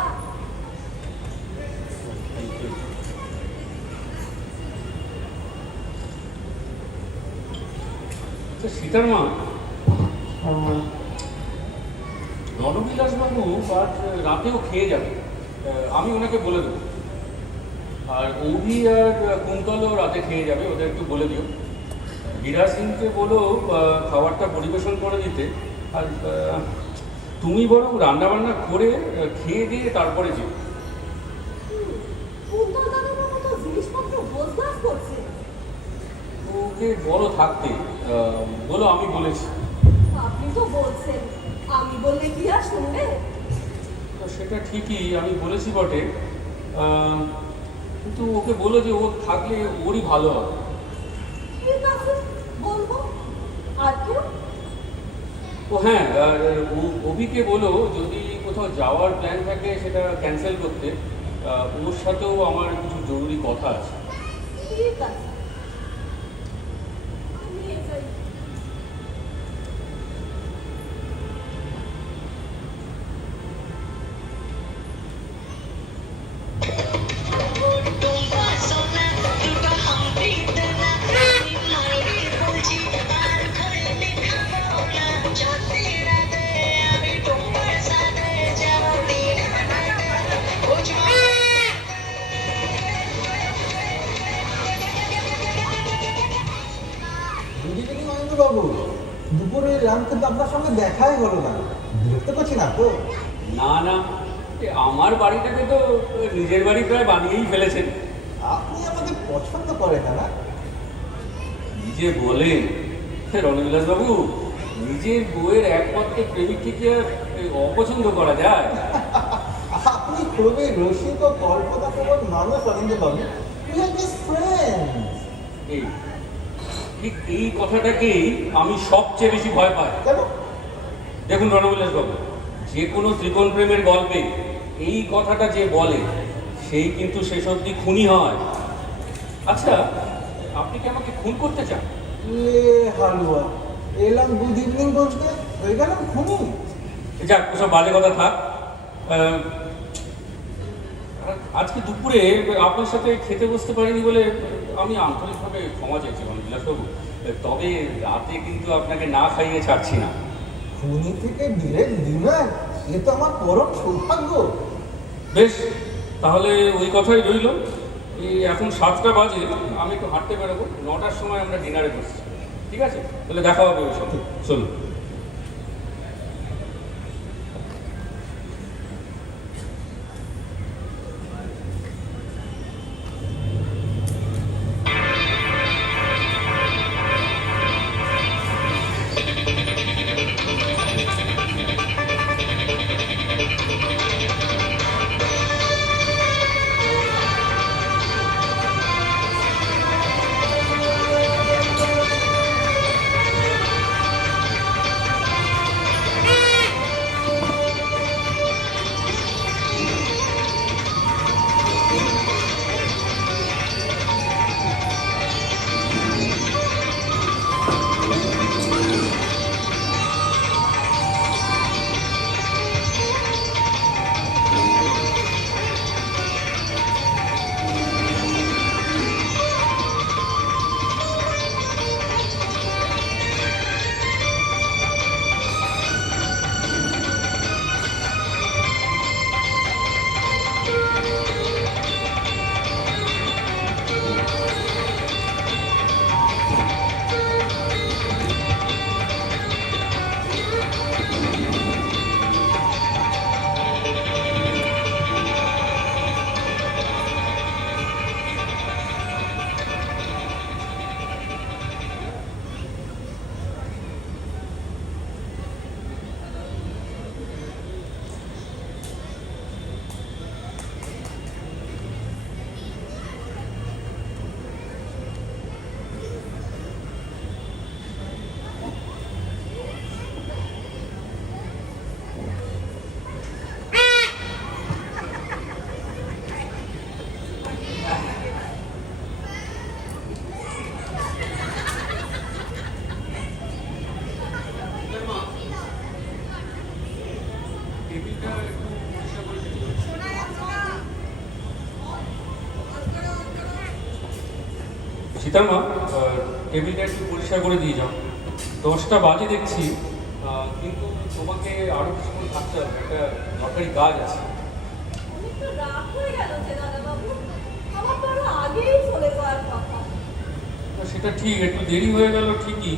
আচ্ছা সীতার মা, রণবিলাসবাবু আজ রাতেও খেয়ে যাবে, আমি ওনাকে বলে দেবো। আর অভি আর কুন্তলও রাতে খেয়ে যাবে, ওদের একটু বলে দিও। বীরা সিংকে বলো খাবারটা পরিবেশন করে দিতে। আর তুমি বরং রান্নাবান্না করে খেয়ে দিয়ে তারপরে যেও। কুন্তল দাদাবাবু তো জিনিসপত্র গোছগাছ করছে। ওকে বলো থাকতে, বলো আমি বলেছি। আপনি তো বলছেন, আমি বললে কি আর শুনবে? তো সেটা ঠিকই, আমি বলেছি বটে, কিন্তু ওকে বলো যে ও থাকলে ওরই ভালো হবে। ঠিক আছে, বলবো। আর কেউ? ও হ্যাঁ, আর অভিকে বলো যদি কোথাও যাওয়ার প্ল্যান থাকে সেটা ক্যান্সেল করতে। ওর সাথেও আমার কিছু জরুরি কথা আছে। ঠিক আছে, নিয়ে যাই। গুড ইভিনিং অনিন্দ্যবাবু। দুপুরে এলাম কিন্তু আপনার সঙ্গে দেখাই হলো না। বিরক্ত করছি না তো? না না, আমার বাড়িটাকে তো নিজের বাড়ি প্রায় বানিয়েই ফেলেছেন। আপনি আমাদের পছন্দ করেন না? নিজে বলেন রণবিলাসবাবু, নিজের বউয়ের একমাত্র প্রেমিককে কি আর অপছন্দ করা যায়? আপনি খুবই রসিক ও কল্পনা প্রবণ মানুষ অনিন্দ্যবাবু। We are just friends. এই ঠিক এই কথাটাকেই আমি সবচেয়ে বেশি ভয় পাই। কেন? দেখুন রণবিলাসবাবু, যে কোনো ত্রিকোণ প্রেমের গল্পে এই কথাটা যে বলে সেই কিন্তু শেষ অবধি খুনি হয়। আচ্ছা, আপনি কি আমাকে খুন করতে চান? হালুয়া এলাম গুড ইভিনিং বলতে, হয়ে গেলাম খুনি। যাক, ওসব বাজে কথা থাক। আজকে দুপুরে আপনার সাথে খেতে বসতে পারিনি বলে আমি আন্তরিকভাবে ক্ষমা চাইছি রণবিলাসবাবু। তবে রাতে কিন্তু আপনাকে না খাইয়ে ছাড়ছি না। খুনি থেকে ডিরেক্ট ডিনার, এ তো আমার পরম সৌভাগ্য। বেশ, তাহলে ওই কথাই রইল। এই এখন 7টা বাজে, আমি একটু হাঁটতে বেরোবো। 9টার সময় আমরা ডিনারে বসছি, ঠিক আছে? তাহলে দেখা হবে ওই সময়। চলুন। সীতার মা, টেবিলটা একটু পরিষ্কার করে দিয়ে যাও। 10টা বাজে দেখছি, কিন্তু তোমাকে আরও কিছুক্ষণ থাকতে হবে, একটা দরকারি কাজ আছে। অনেকটা রাত হয়ে গেল যে দাদাবাবু, আমার তো আরো আগেই চলে যাওয়ার কথা। সেটা ঠিক, একটু দেরি হয়ে গেল ঠিকই।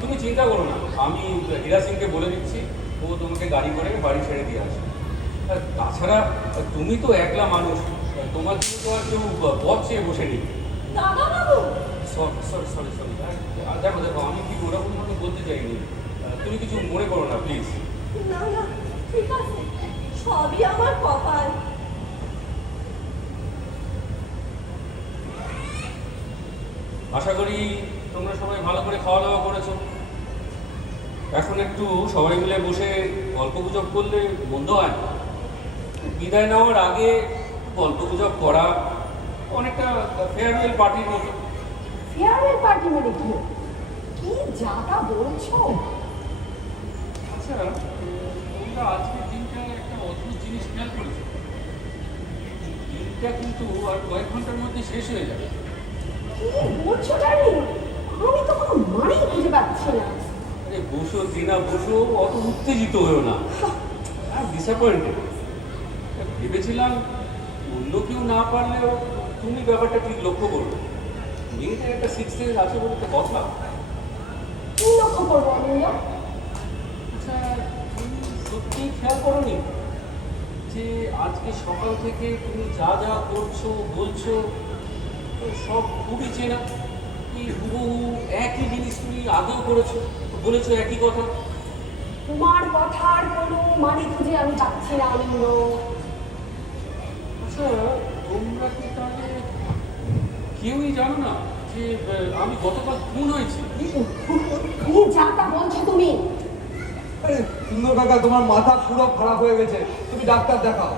তুমি চিন্তা করো না, আমি হীরা সিংকে বলে দিচ্ছি, ও তোমাকে গাড়ি করে বাড়ি ছেড়ে দিয়ে আসবে। আর তাছাড়া তুমি তো একলা মানুষ, তোমার জন্য তো আর কেউ পথ চেয়ে বসে নেই। দাদাবাবু, সরি সরি সরি দেখো দেখো, আমি ঠিক ওরকমভাবে বলতে চাইনি, তুমি কিছু মনে করো না প্লিজ। না না, ঠিক আছে, সবই আমার কপাল। আশা করি তোমরা সবাই ভালো করে খাওয়া দাওয়া করেছো। এখন একটু সবাই মিলে বসে গল্প গুজব করলে মন্দ হয় না। বিদায় নেওয়ার আগে গল্প গুজব করা অনেকটা ফেয়ারওয়েল পার্টির মতো। ফেয়ারওয়েল পার্টি মানে কি? কি যাটা বলছো? আচ্ছা, তোমরা আজকের দিনটায় একটা অদ্ভুত জিনিস খেয়াল করেছো? দিনটা কিন্তু আর কয়েক ঘন্টার মধ্যে শেষ হয়ে যাবে। কি বলছো ডার্লিং? আমি তো কোনো মানেই খুঁজে পাচ্ছি না। আরে বসো দিনা, বসো, অত উত্তেজিত হয়েও না। ডিসঅ্যাপয়েন্টেড। ভেবেছিলাম অন্য কেউ না পারলেও তুমি ব্যাপারটা ঠিক লক্ষ্য করবে। মেয়েটার একটা সিক্স সেন্স আছে বলে তো কথা। কি লক্ষ্য করবো অনিন্দ? আচ্ছা, তুমি সত্যিই খেয়াল করোনি যে আজকে সকাল থেকে তুমি যা যা করছো বলছো সব খুবই চেনা? এই হুবহু একই জিনিস তুমি আগেও করেছো, বলেছো একই কথা। তোমার কথার কোনো মানে খুঁজে আমি পাচ্ছি না অনিন্দ। আচ্ছা, তোমরা কি তাহলে কেউই জানো না যে আমি গতকাল খুন হয়েছি? কি যাটা বলছো তুমি? আরে সুন্দর কাকা, তোমার মাথা পুরো খারাপ হয়ে গেছে, তুমি ডাক্তার দেখাও।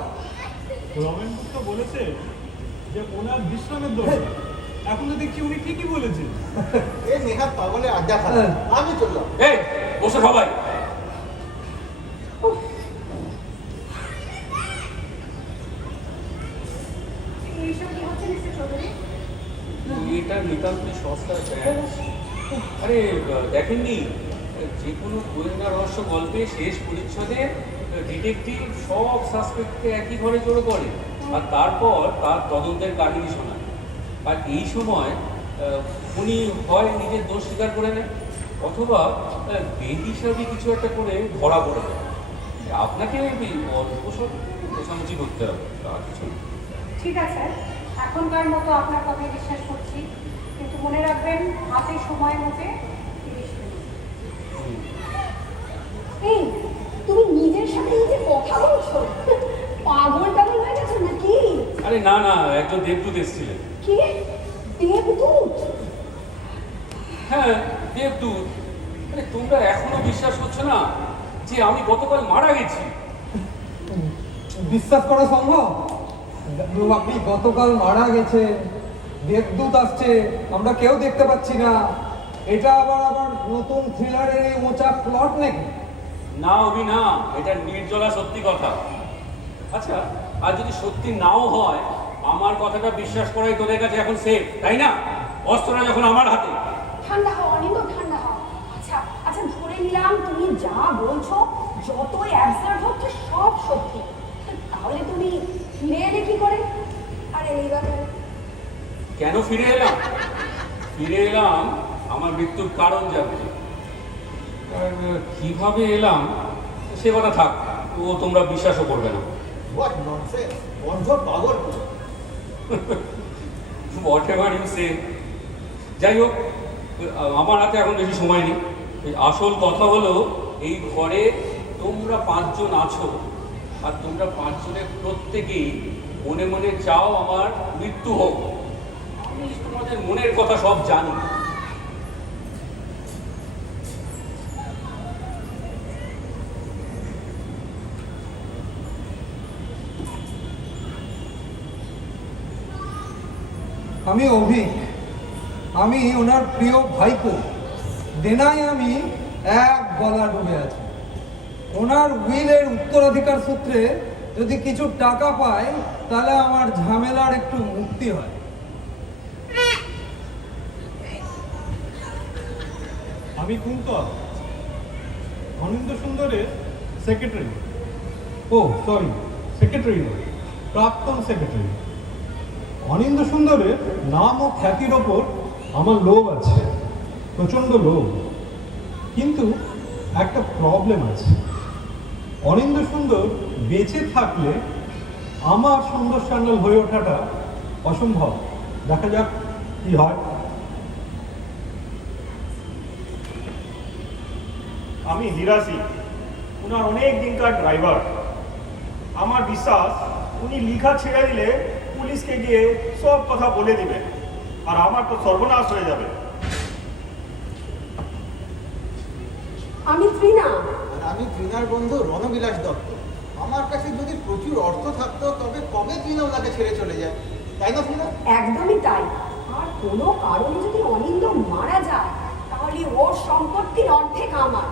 রমেন গুপ্ত বলেছে যে ওনার বিশ্রামের দরকার। এখন তো দেখছি উনি ঠিকই বলেছেন। এই নেহাত পাগলের আড্ডা খাবে, আমি চললাম। এই বসে সবাই। এইসব কি হচ্ছে মিস্টার চৌধুরী? এটা নিতান্তই সস্তা ব্যাগ। আরে দেখেননি, যে কোনো গোয়েন্দা রহস্য গল্পে শেষ পরিচ্ছদে ডিটেকটিভ সব সাসপেক্টকে একই ঘরে জড়ো করে আর তারপর তার তদন্তের কাহিনী শোনায়। আর এই সময় উনি হয় নিজের দোষ স্বীকার করে নেয় অথবা বেহিসাবি কিছু একটা করে ধরা পড়ে যায়। আপনাকে অল্প সব বোঝাবুঝি করতে হবে, আর কিছু না। ঠিক আছে, এখনকার মতো আপনার কথায় বিশ্বাস করছি, কিন্তু মনে রাখবেন হাতে সময় মতে 30 মিনিট। এই, তুমি নিজের সাথে নিজে কথা বলছো? পাগল টাগল হয়ে গেছো নাকি? আরে না না, একজন দেবদূত এসেছিলেন। কি দেবদূত? হ্যাঁ, দেবদূত। আরে তোমরা এখনো বিশ্বাস করছো না যে আমি গতকাল মারা গেছি? বিশ্বাস করা সম্ভব? আপনি গতকাল মারা গেছে, দেবদূত আসছে, আমরা কেউ দেখতে পাচ্ছি না। এটা আবার নতুন থ্রিলারের এই মোচা প্লট নাকি? না অভি না, এটা নির্জলা সত্যি কথা। আচ্ছা, আর যদি সত্যি নাও হয়, আমার কথাটা বিশ্বাস করাই তোদের কাছে এখন সেফ, তাই না? অস্ত্রটা যখন আমার হাতে। ঠান্ডা হও অনিন্দ, ঠান্ডা হও। আচ্ছা আচ্ছা, ধরে নিলাম তুমি যা বলছো যতই অ্যাবসার্ড হচ্ছে সব সত্যি, তাহলে তুমি ফিরে এলে কি করে? আরে এই ব্যাপারে কেন ফিরে এলাম? ফিরে এলাম আমার মৃত্যুর কারণ জানতে। আর কিভাবে এলাম সে কথা থাক, ও তোমরা বিশ্বাসও করবে না। হোয়াট ননসেন্স, বন্ধ পাগল পুরো। হোয়াটএভার ইউ সে। যাই হোক, আমার হাতে এখন বেশি সময় নেই। আসল কথা হলো, এই ঘরে তোমরা 5 জন আছো আর তোমরা 5 জনের প্রত্যেকেই মনে মনে চাও আমার মৃত্যু হোক। আমি তোমাদের মনের কথা সব জানি। আমি অভিক, আমি ওনার প্রিয় ভাইপো। দেনায় আমি এক গলা ডুবে আছি। ওনার উইলের উত্তরাধিকার সূত্রে যদি কিছু টাকা পাই, তাহলে আমার ঝামেলার একটু মুক্তি হয়। আমি কুন্তল, অনিন্দ সুন্দরের সেক্রেটারি। ও সরি, সেক্রেটারি নয়, প্রাক্তন সেক্রেটারি। অনিন্দ সুন্দরের নাম ও খ্যাতির ওপর আমার লোভ আছে, প্রচণ্ড লোভ। কিন্তু একটা প্রবলেম আছে, অনিন্দ সুন্দর বেঁচে থাকলে আমার সুন্দর সান্যাল হয়ে ওঠাটা অসম্ভব। দেখা যাক কি হয়। আমি হিরাসি, ওনার অনেক দিনকার ড্রাইভার। আমার বিশ্বাস উনি লিখা ছেড়ে দিলে পুলিশকে গিয়ে সব কথা বলে দিবেন, আর আমার তো সর্বনাশ হয়ে যাবে। আমি তৃণা। আর আমি তৃণার বন্ধু রণবিলাস দত্ত। আমার কাছে যদি প্রচুর অর্থ থাকতো তবে কবে তৃণা ওনাকে ছেড়ে চলে যায়, তাই না তৃণা? একদমই তাই। আর কোনো কারণে যদি অনিন্দ মারা যায় তাহলে ওর সম্পত্তির অর্ধেক আমার।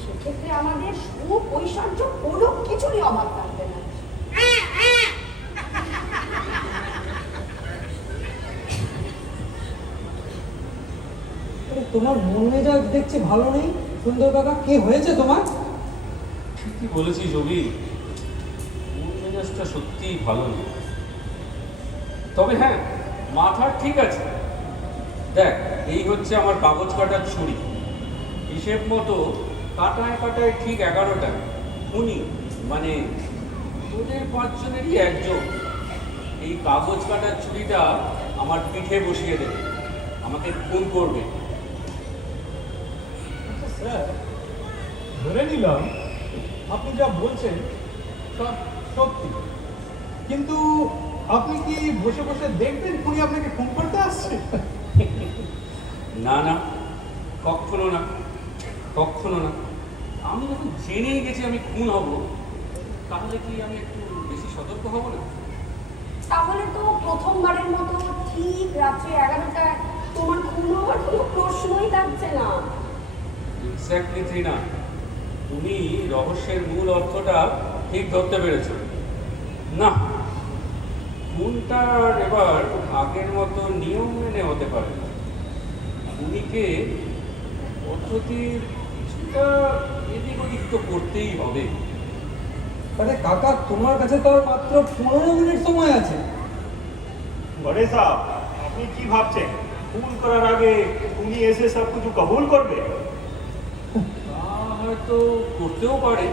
সেক্ষেত্রে আমাদের সুখ ঐশ্বর্য কোনো কিছুরই অভাব থাকবে না। তোমার মন মেজাজ দেখছি ভালো নেই সুন্দর কাকা, কি হয়েছে তোমার? ঠিকই বলেছিস রবি, মন মেজাজটা সত্যিই ভালো নেই। তবে হ্যাঁ, মাথা ঠিক আছে। দেখ, এই হচ্ছে আমার কাগজ কাটার ছুরি। হিসেব মতো কাটায় কাটায় ঠিক 11টা। উনি মানে তোদের 5 জনেরই একজন এই কাগজ কাটার ছুরিটা আমার পিঠে বসিয়ে দেবে, আমাকে খুন করবে। আচ্ছা স্যার, ধরে নিলাম আপনি যা বলছেন সব সত্যি, কিন্তু আপনি কি বসে বসে দেখবেন খুনি আপনাকে খুন করতে আসছে? না না, কখনো না, কখনো না। আমি যখন জেনেই গেছি আমি খুন হব, তাহলে কি আমি একটু বেশি সতর্ক হব না? তাহলে তো প্রথমবারের মতো ঠিক রাত্রি 11টায় তোমার খুন হওয়ার কোনো প্রশ্নই থাকছে না। এক্স্যাক্টলি তৃণা, তুমি রহস্যের মূল অর্থটা ঠিক ধরতে পেরেছ। না, খুনটা এবার আগের মতো নিয়ম মেনে হতে পারে না। খুনিকে পদ্ধতির কিছুটা এদিক ওদিক তো করতেই হবে। আরে কাকা, তোমার কাছে তো আর মাত্র 15 মিনিট সময় আছে। বড়ে সাহেব, আপনি কি ভাবছেন খুন করার আগে উনি এসে সব কিছু কবুল করবে? তা হয়তো করতেও পারে,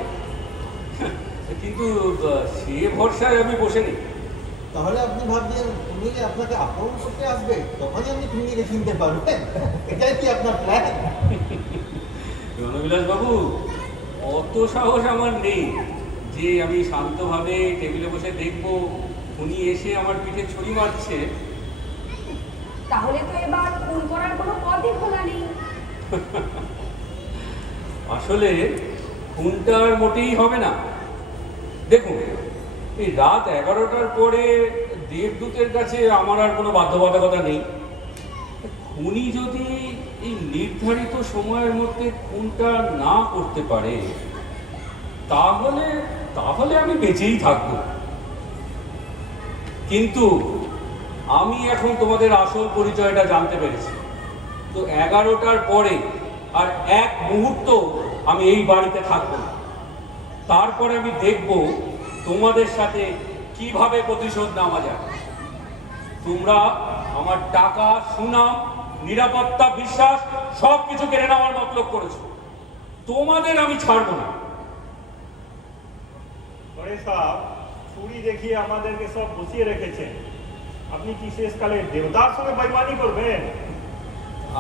কিন্তু সে ভরসায় আমি বসে নেই। তাহলে আপনি ভাবছেন উনি যে আপনাকে আক্রমণ করতে আসবে তখনই আপনি তৃণাকে চিনতে পারবেন? এটাই কি আপনার প্ল্যান? রণবিলাস বাবু, অত সাহস আমার নেই যে আমি শান্তভাবে টেবিলে বসে দেখবো উনি এসে আমার পিঠে ছুরি মারছে। তাহলে তো এবার খুন করার কোনো পথই খোলা নেই। আসলে খুনটার মোটেই হবে না। দেখুন, এই রাত 11টার পরে দেবদূতের কাছে আমার আর কোনো বাধ্যবাধকতা নেই। খুনি যদি এই নির্ধারিত সময়ের মধ্যে খুনটা না করতে পারে তাহলে তাহলে আমি বেঁচেই থাকব। কিন্তু আমি এখন তোমাদের আসল পরিচয়টা জানতে পেরেছি, তো 11টার পরে আর এক মুহূর্ত আমি এই বাড়িতে থাকবো না। তারপরে আমি দেখব তোমাদের সাথে কিভাবে প্রতিশোধ নেওয়া যায়। তোমরা আমার টাকা, সুনাম, নিরাপত্তা, বিশ্বাস সব কিছু কেড়ে নেওয়ার মতলব করেছো। তোমাদের আমি ছাড়বো না। বড়ে সাহেব, ছুরি দেখিয়ে আমাদেরকে সব বসিয়ে রেখেছেন। আপনি কি শেষকালে দেবতার সঙ্গে বেইমানি করবেন?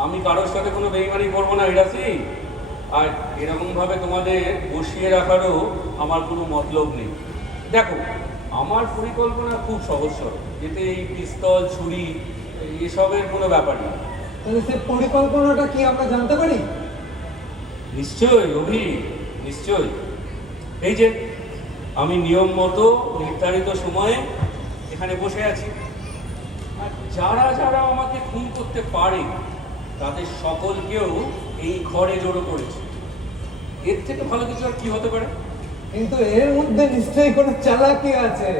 আমি কারোর সাথে কোনো বেইমানি করবো না হিরাসি, আর এরকম ভাবে তোমাদের বসিয়ে রাখারও আমার কোনো মতলব নেই। দেখো, আমার পরিকল্পনা খুব সহজ সরল, এতে এই পিস্তল, ছুরি এসবের কোনো ব্যাপার নেই। তাহলে সে পরিকল্পনাটা কি আমরা জানতে পারি? নিশ্চয়ই অভি, নিশ্চয়ই। এই যে আমি নিয়ম মতো নির্ধারিত সময়ে এখানে বসে আছি, আর যারা যারা আমাকে খুন করতে পারে তাদের সকলকেও এই ঘরে জড়ো করেছে। এর থেকে ভালো কিছু আর কি হতে পারে? কিন্তু এর মধ্যে নিশ্চয়ই কোনো চালাকি আছে।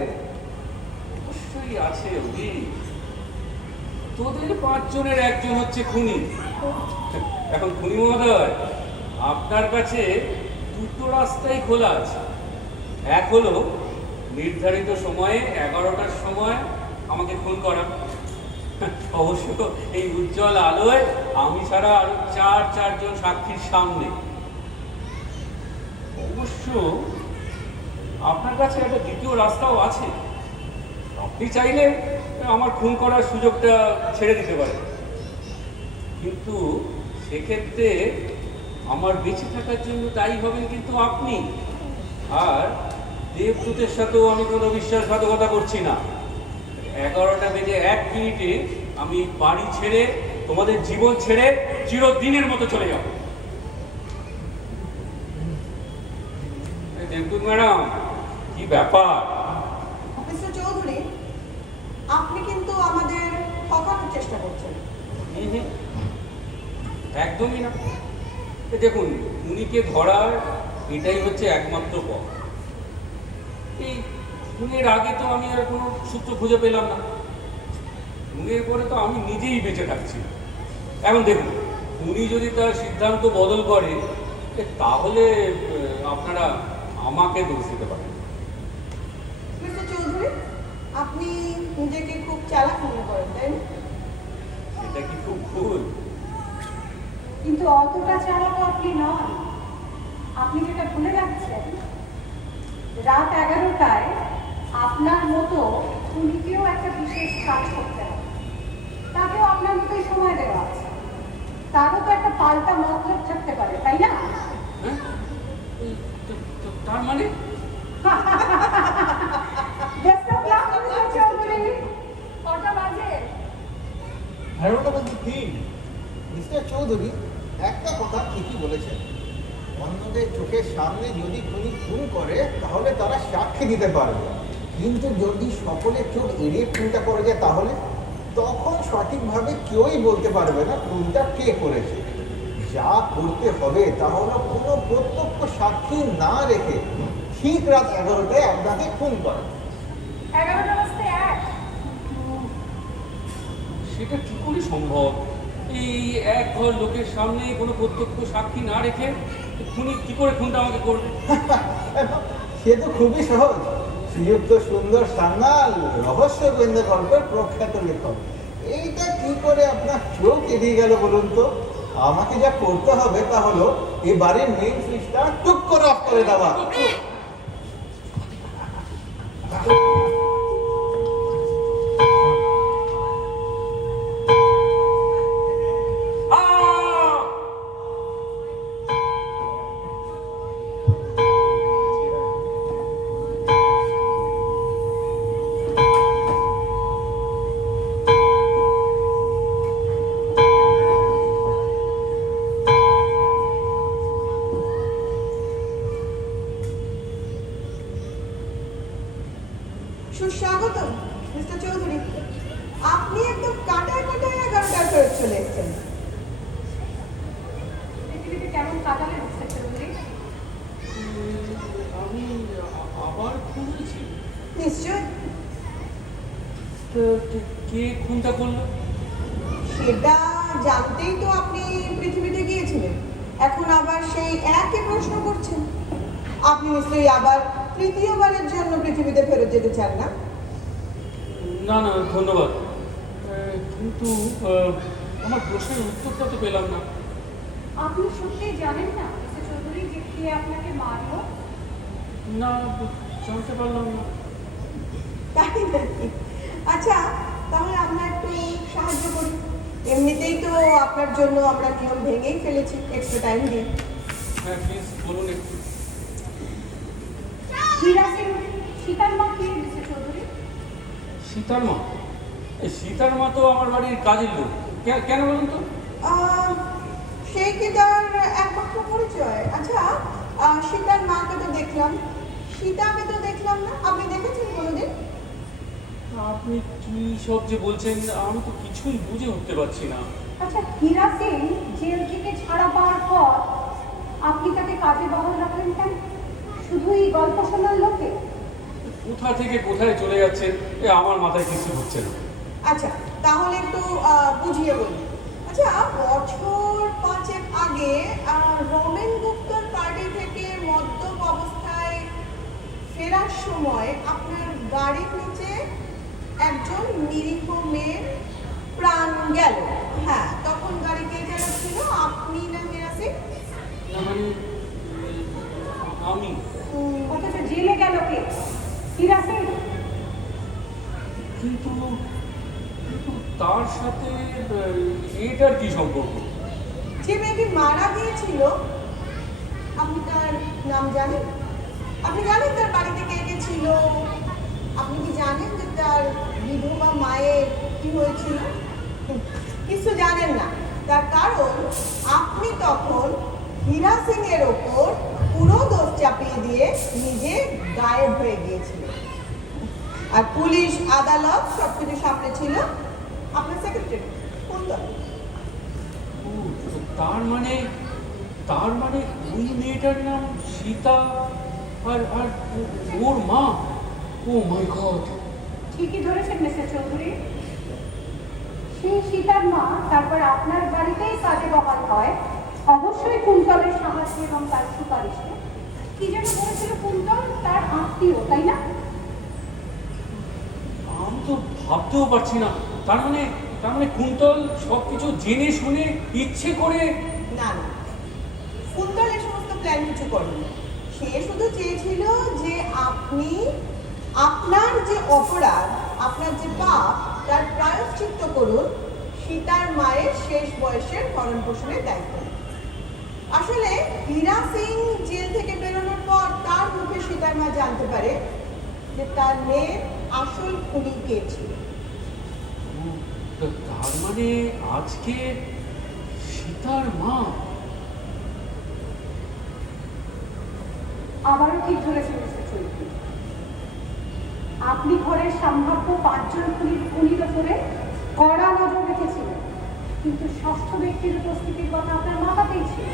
অবশ্যই আছে অভি। তোদের 5 জনের একজন হচ্ছে খুনি। এখন খুনি মহোদয়, আপনার কাছে দুটো রাস্তাই খোলা আছে। এক হলো নির্ধারিত সময়ে 11টার সময় আমাকে খুন করা, অবশ্য এই উজ্জ্বল আলোয় আমি ছাড়া আরো 4জন সাক্ষীর সামনে। অবশ্য আপনার কাছে একটা দ্বিতীয় রাস্তাও আছে। আপনি চাইলে আমার খুন করার সুযোগটা ছেড়ে দিতে পারেন, কিন্তু সেক্ষেত্রে আমার বেঁচে থাকার জন্য দায়ী হবেন কিন্তু আপনি। আর দেবদূতের সাথেও আমি কোনো বিশ্বাসঘাতকতা করছি না। 11টা বেজে 1 মিনিটে আমি বাড়ি ছেড়ে, তোমাদের জীবন ছেড়ে চিরদিনের মতো চলে যাব। দেবদূত ম্যাডাম, কি ব্যাপার? মিস্টার চৌধুরী, আপনি কিন্তু আমাদের ঠকানোর চেষ্টা করছেন। একদমই না। দেখুন, খুনিকে ধরার এটাই হচ্ছে একমাত্র পথ। এই খুনের আগে তো আমি আর কোনো সূত্র খুঁজে পেলাম না, খুনের পরে তো আমি নিজেই বেঁচে থাকছি। এখন দেখুন, খুনি যদি তার সিদ্ধান্ত বদল করে তাহলে আপনারা আমাকে দোষ দিতে পারেন। মিস্টার চৌধুরী, আপনি নিজেকে খুব চালাক মনে করেন, তাই না? সেটা কি খুব ভুল? কিন্তু অতটা চালাকও আপনি নন। আপনি যেটা ভুলে যাচ্ছেন, রাত 11টায় আপনার মতো খুনিকেও একটা বিশেষ কাজ করতে হবে। তাকেও আপনার মতোই সময় দেওয়া আছে। তারও তো একটা পাল্টা মতলব থাকতে পারে, তাই না? হ্যাঁ, তার মানে Best of luck, Mr. Chowdhury. কটা বাজে? 11টা বলতে 3। মিস্টার চৌধুরী একটা কথা ঠিকই বলেছেন, অন্যদের চোখের সামনে যদি খুনি খুন করে তাহলে তারা সাক্ষী দিতে পারবে, কিন্তু যদি সকলের চোখ এড়িয়ে খুনটা করে যায় তাহলে তখন সঠিকভাবে কেউই বলতে পারবে না খুনটা কে করেছে। যা করতে হবে তা হলো কোনো প্রত্যক্ষ সাক্ষী না রেখে ঠিক রাত 11টায় আপনাকে খুন করা। 11টা বাজতে 1। সেটা কি করে সম্ভব? এই এক ঘর লোকের সামনে কোনো প্রত্যক্ষ সাক্ষী না রেখে খুনি কি করে খুনটা আমাকে করবে? সে তো খুবই সহজ। শ্রীযুক্ত সুন্দর সান্যাল রহস্য গোয়েন্দা গল্পের প্রখ্যাত লেখক। এইটা কি করে আপনার চোখ এড়িয়ে গেল বলুন তো? আমাকে যা করতে হবে তা হলো এই বাড়ির মেইন সুইচটা টুক করে অফ করে দেওয়া। সুস্বাগত মিস্টার চৌধুরী, আপনি একদম কাটায় কাটায় 11টায় ফেরত চলে এসেছেন। পৃথিবীতে কেমন কাটালে মিস্টার চৌধুরী? আমি আবার খুন হয়েছি? নিশ্চয়। কে খুনটা করলো? সেটা জানতেই তো আপনি পৃথিবীতে গিয়েছিলেন। এখন আবার সেই একই প্রশ্ন করছেন। আপনি নিশ্চয়ই আবার তৃতীয়বারের জন্য পৃথিবীতে ফেরত যেতে চান না? না না, ধন্যবাদ। কিন্তু আমার প্রশ্নের উত্তরটা তো পেলাম না। আপনি সত্যিই জানেন না মিস্টার চৌধুরী যে কে আপনাকে মারলো? না, জানতে পারলাম না। তাই নাকি? আচ্ছা, তাহলে আমরা একটু সাহায্য করি। এমনিতেই তো আপনার জন্য আমরা নিয়ম ভেঙেই ফেলেছি এক্সট্রা টাইম দিয়ে। হ্যাঁ, প্লিজ বলুন একটু। হীরা সিং সীতার মা কে মিস্টার চৌধুরী? সীতার মা? এই সীতার মা তো আমার বাড়ির কাজের লোক। কেন বলুন তো? সেই কি তার একমাত্র পরিচয়? আচ্ছা, সীতার মাকে তো দেখলাম, সীতাকে তো দেখলাম না। আপনি দেখেছেন কোনোদিন? আপনি কি সব যে বলছেন আমি তো কিছুই বুঝে উঠতে পারছি না। আচ্ছা, হীরা সিং জেল থেকে ছাড়া পাওয়ার পর আপনি তাকে কাজে বহাল রাখলেন কেন? শুধু এই গল্প শোনার লোকে? কোথা থেকে কোথায় চলে যাচ্ছেন আমার মাথায় কিছু হচ্ছে না। আচ্ছা, তাহলে একটু বুঝিয়ে বলি। আচ্ছা, বছর 5 আগে রমেন গুপ্তর পার্টি থেকে মদ্যপ অবস্থায় ফেরার সময় আপনার গাড়ির নিচে একজন নিরীহ মেয়ের প্রাণ গেল। হ্যাঁ, তখন গাড়ি কে চালাচ্ছিল, আপনি না মীরা সিং? না মানে আমি অথচ জেলে গেল কে? হীরা সিং। কিন্তু তার সাথে এটার কি সম্পর্ক? যে মেয়েটি মারা গিয়েছিল, আপনি তার নাম জানেন? আপনি জানেন তার বাড়িতে কে কে ছিল? আপনি কি জানেন যে তার বিধবা মায়ের কি হয়েছিল? কিছু জানেন না। তার কারণ আপনি তখন হীরা সিং এর ওপর পুরো দোষ চাপিয়ে দিয়ে নিজে গায়েব হয়ে গিয়েছিলেন। আর পুলিশ, আদালত সবকিছু সামনে ছিল আপনার সেক্রেটারি কুন্তল। তার মানে ওই মেয়েটার নাম সীতা, আর ওর মা। ও মাই গড! ঠিকই ধরেছেন মিস্টার চৌধুরী। সেই সীতার মা তারপর আপনার বাড়িতেই কাজে বহাল হয়, অবশ্যই কুন্তলের সাহায্য এবং তার সুপারিশে। কি যেন বলেছিল কুন্তল তার আত্মীয়, তাই না? আমি তো ভাবতেও পারছি না। তার মানে কুন্তল সবকিছু জেনে শুনে ইচ্ছে করে। না না, কুন্তল এই সমস্ত প্ল্যান কিছু করেনি। সে শুধু চেয়েছিল যে আপনি আপনার যে অপরাধ, আপনার যে পাপ, তার প্রায়শ্চিত্ত করুন সীতার মায়ের শেষ বয়সের ভরণ পোষণের দায়িত্ব। আসলে হীরা সিং জেল থেকে বেরোনোর পর তার মুখে সীতার মা জানতে পারে যে তার মেয়ের আসল খুনি কে ছিল। তার মানে আজকে সীতার মা। আবারও ঠিক ধরেছেন মিস্টার চৌধুরী। আপনি ঘরের সম্ভাব্য 5 জন খুনির উপরে কড়া নজর রেখেছিলেন, কিন্তু ষষ্ঠ ব্যক্তির উপস্থিতির কথা আপনার মাথাতেই ছিল।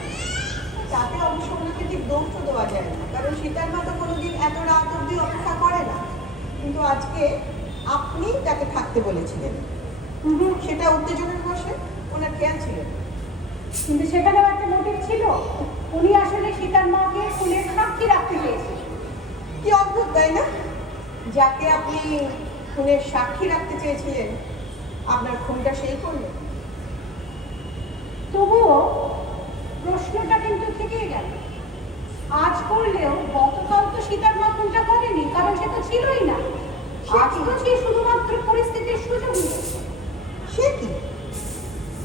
তাতে অবশ্য ওনাকে ঠিক দোষ তো দেওয়া যায় না, কারণ সীতার মা তো কোনোদিন এত রাত অব্দি অপেক্ষা করে না। কিন্তু আজকে আপনি তাকে থাকতে বলেছিলেন, সেটা উত্তেজনের বসে ওনার খেয়াল ছিল না। কিন্তু সেখানেও একটা মোটিভ ছিল। উনি আসলে সীতার মাকে খুনের সাক্ষী রাখতে চেয়েছিলেন। কি অদ্ভুত, তাই না? যাকে আপনি খুনের সাক্ষী রাখতে চেয়েছিলেন, আপনার খুনটা সেই করলেন। তবুও প্রশ্নটা কিন্তু থেকেই গেল। আজ করলেও গতকাল তো সীতার মা খুনটা করেনি, কারণ সে তো ছিলই না। আজ তো সে শুধুমাত্র পরিস্থিতির সুযোগ নিয়েছে। সে কি?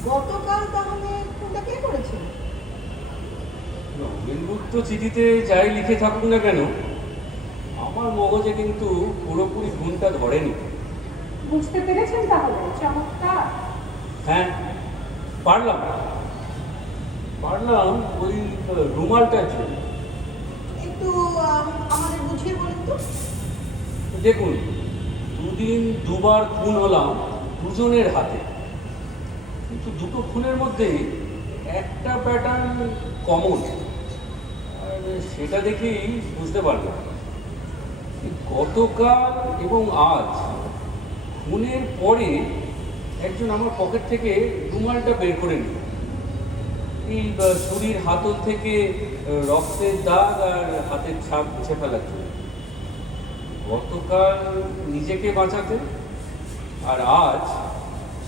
গতকাল তাহলে খুনটা কে করেছিল? রমেনগুপ্ত চিঠিতে যাই লিখে থাকুক না কেন, আমার মগজে কিন্তু পুরোপুরি খুনটা ধরেনি। বুঝতে পেরেছেন তাহলে? চমৎকার। হ্যাঁ, পারলাম ওই রুমালটার জন্য। একটু আমাদের বুঝিয়ে বলুন তো। দেখুন, দুদিন দুবার খুন হলাম দুজনের হাতে, কিন্তু দুটো খুনের মধ্যে একটা প্যাটার্ন কমন, আর সেটা দেখেই বুঝতে পারলাম গতকাল এবং আজ খুনের পরে একজন আমার পকেট থেকে রুমালটা বের করে নিল। এই ছুরির হাতল থেকে রক্তের দাগ আর হাতের ছাপ মুছে ফেলার জন্য। গতকাল নিজেকে বাঁচাতে, আর আজ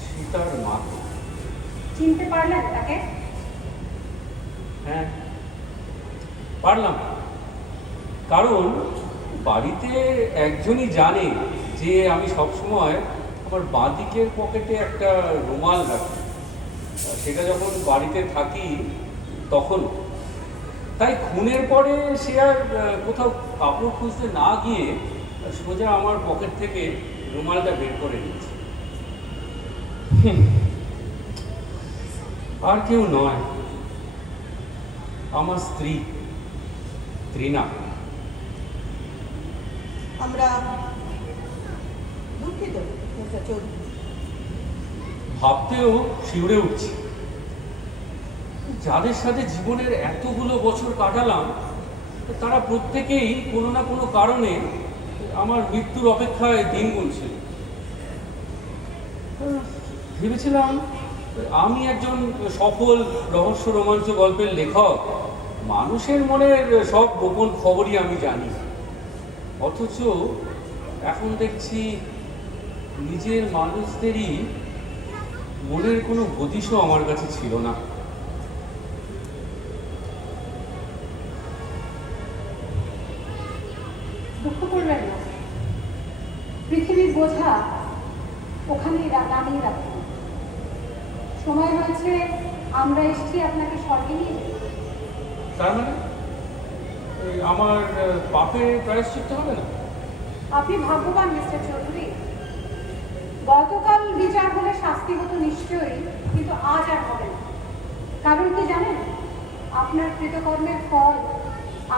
সীতার মাকে। চিনতে পারলেন তাকে? হ্যাঁ, পারলাম। কারণ বাড়িতে একজনই জানে যে আমি সবসময় আমার বাঁদিকের পকেটে একটা রুমাল রাখি। সেটা যখন বাড়িতে থাকি তখন। তাই খুনের পরে সে আর কোথাও কাপড় খুঁজতে না গিয়ে সোজা আমার পকেট থেকে রুমালটা বের করে নিয়েছে। আর কেউ নয়, আমার স্ত্রী ত্রিনা। আমরা দুঃখিত মিস্টার চৌধুরী। ভাবতেও শিউরে উঠছি, যাদের সাথে জীবনের এতগুলো বছর কাটালাম তারা প্রত্যেকেই কোনো না কোনো কারণে আমার মৃত্যুর অপেক্ষায় দিন গুনছিল। ভেবেছিলাম আমি একজন সফল রহস্য রোমাঞ্চ গল্পের লেখক, মানুষের মনের সব গোপন খবরই আমি জানি। অথচ এখন দেখছি নিজের মানুষদেরই মনের কোনো হদিশও আমার কাছে ছিল না। দুঃখ করবেন না, পৃথিবীর বোঝা ওখানেই নামিয়ে রাখুন। সময় হয়েছে আমরা এসেছি আপনাকে স্বর্গে নিয়ে যেতে। তার মানে আমার পাপের প্রায়শ্চিত্ত হবে না? আপনি ভাগ্যবান মিস্টার চৌধুরী। গতকাল বিচার হলে শাস্তি হতো নিশ্চয়ই, কিন্তু আজ আর হবে না। কারণ কি জানেন? আপনার কৃতকর্মের ফল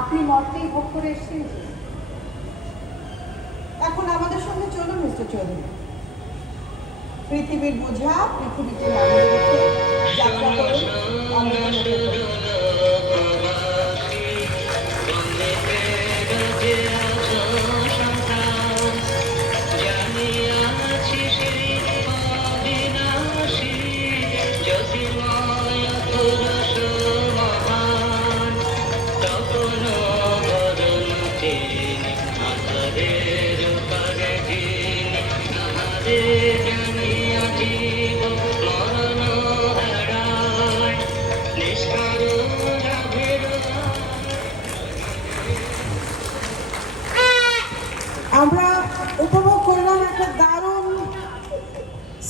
আপনি মর্তেই ভোগ করে এসেছেন। এখন আমাদের সঙ্গে চলুন মিস্টার চৌধুরী। পৃথিবীর বোঝা পৃথিবীতে নামিয়ে রেখে যাত্রা করুন অমৃতলোকে। আমরা উপভোগ করলাম একটা দারুণ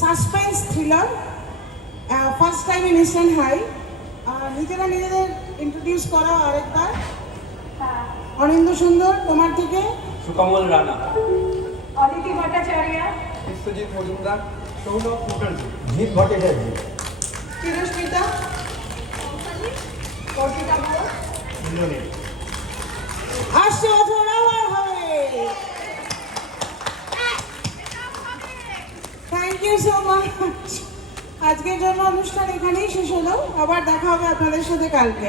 suspense thriller, first time in eastern high. নিজেরা নিজেদের ইন্ট্রোডিউস করা আরেকবার। অনিন্দ সুন্দর তোমার থেকে, সুকমল রানা, অদিতি ভট্টাচার্য, বিশ্বজিৎ মজুমদার, সৌরভ মুখার্জি, জিৎ ভট্টাচার্য, চিরস্মিতা, অর্পিতা ঘোষ, ইন্দ্রনীল। আসছে বছর আবার হবে। Thank you so much. আজকের জন্য অনুষ্ঠান এখানেই শেষ হলো, আবার দেখা হবে আপনাদের সাথে কালকে।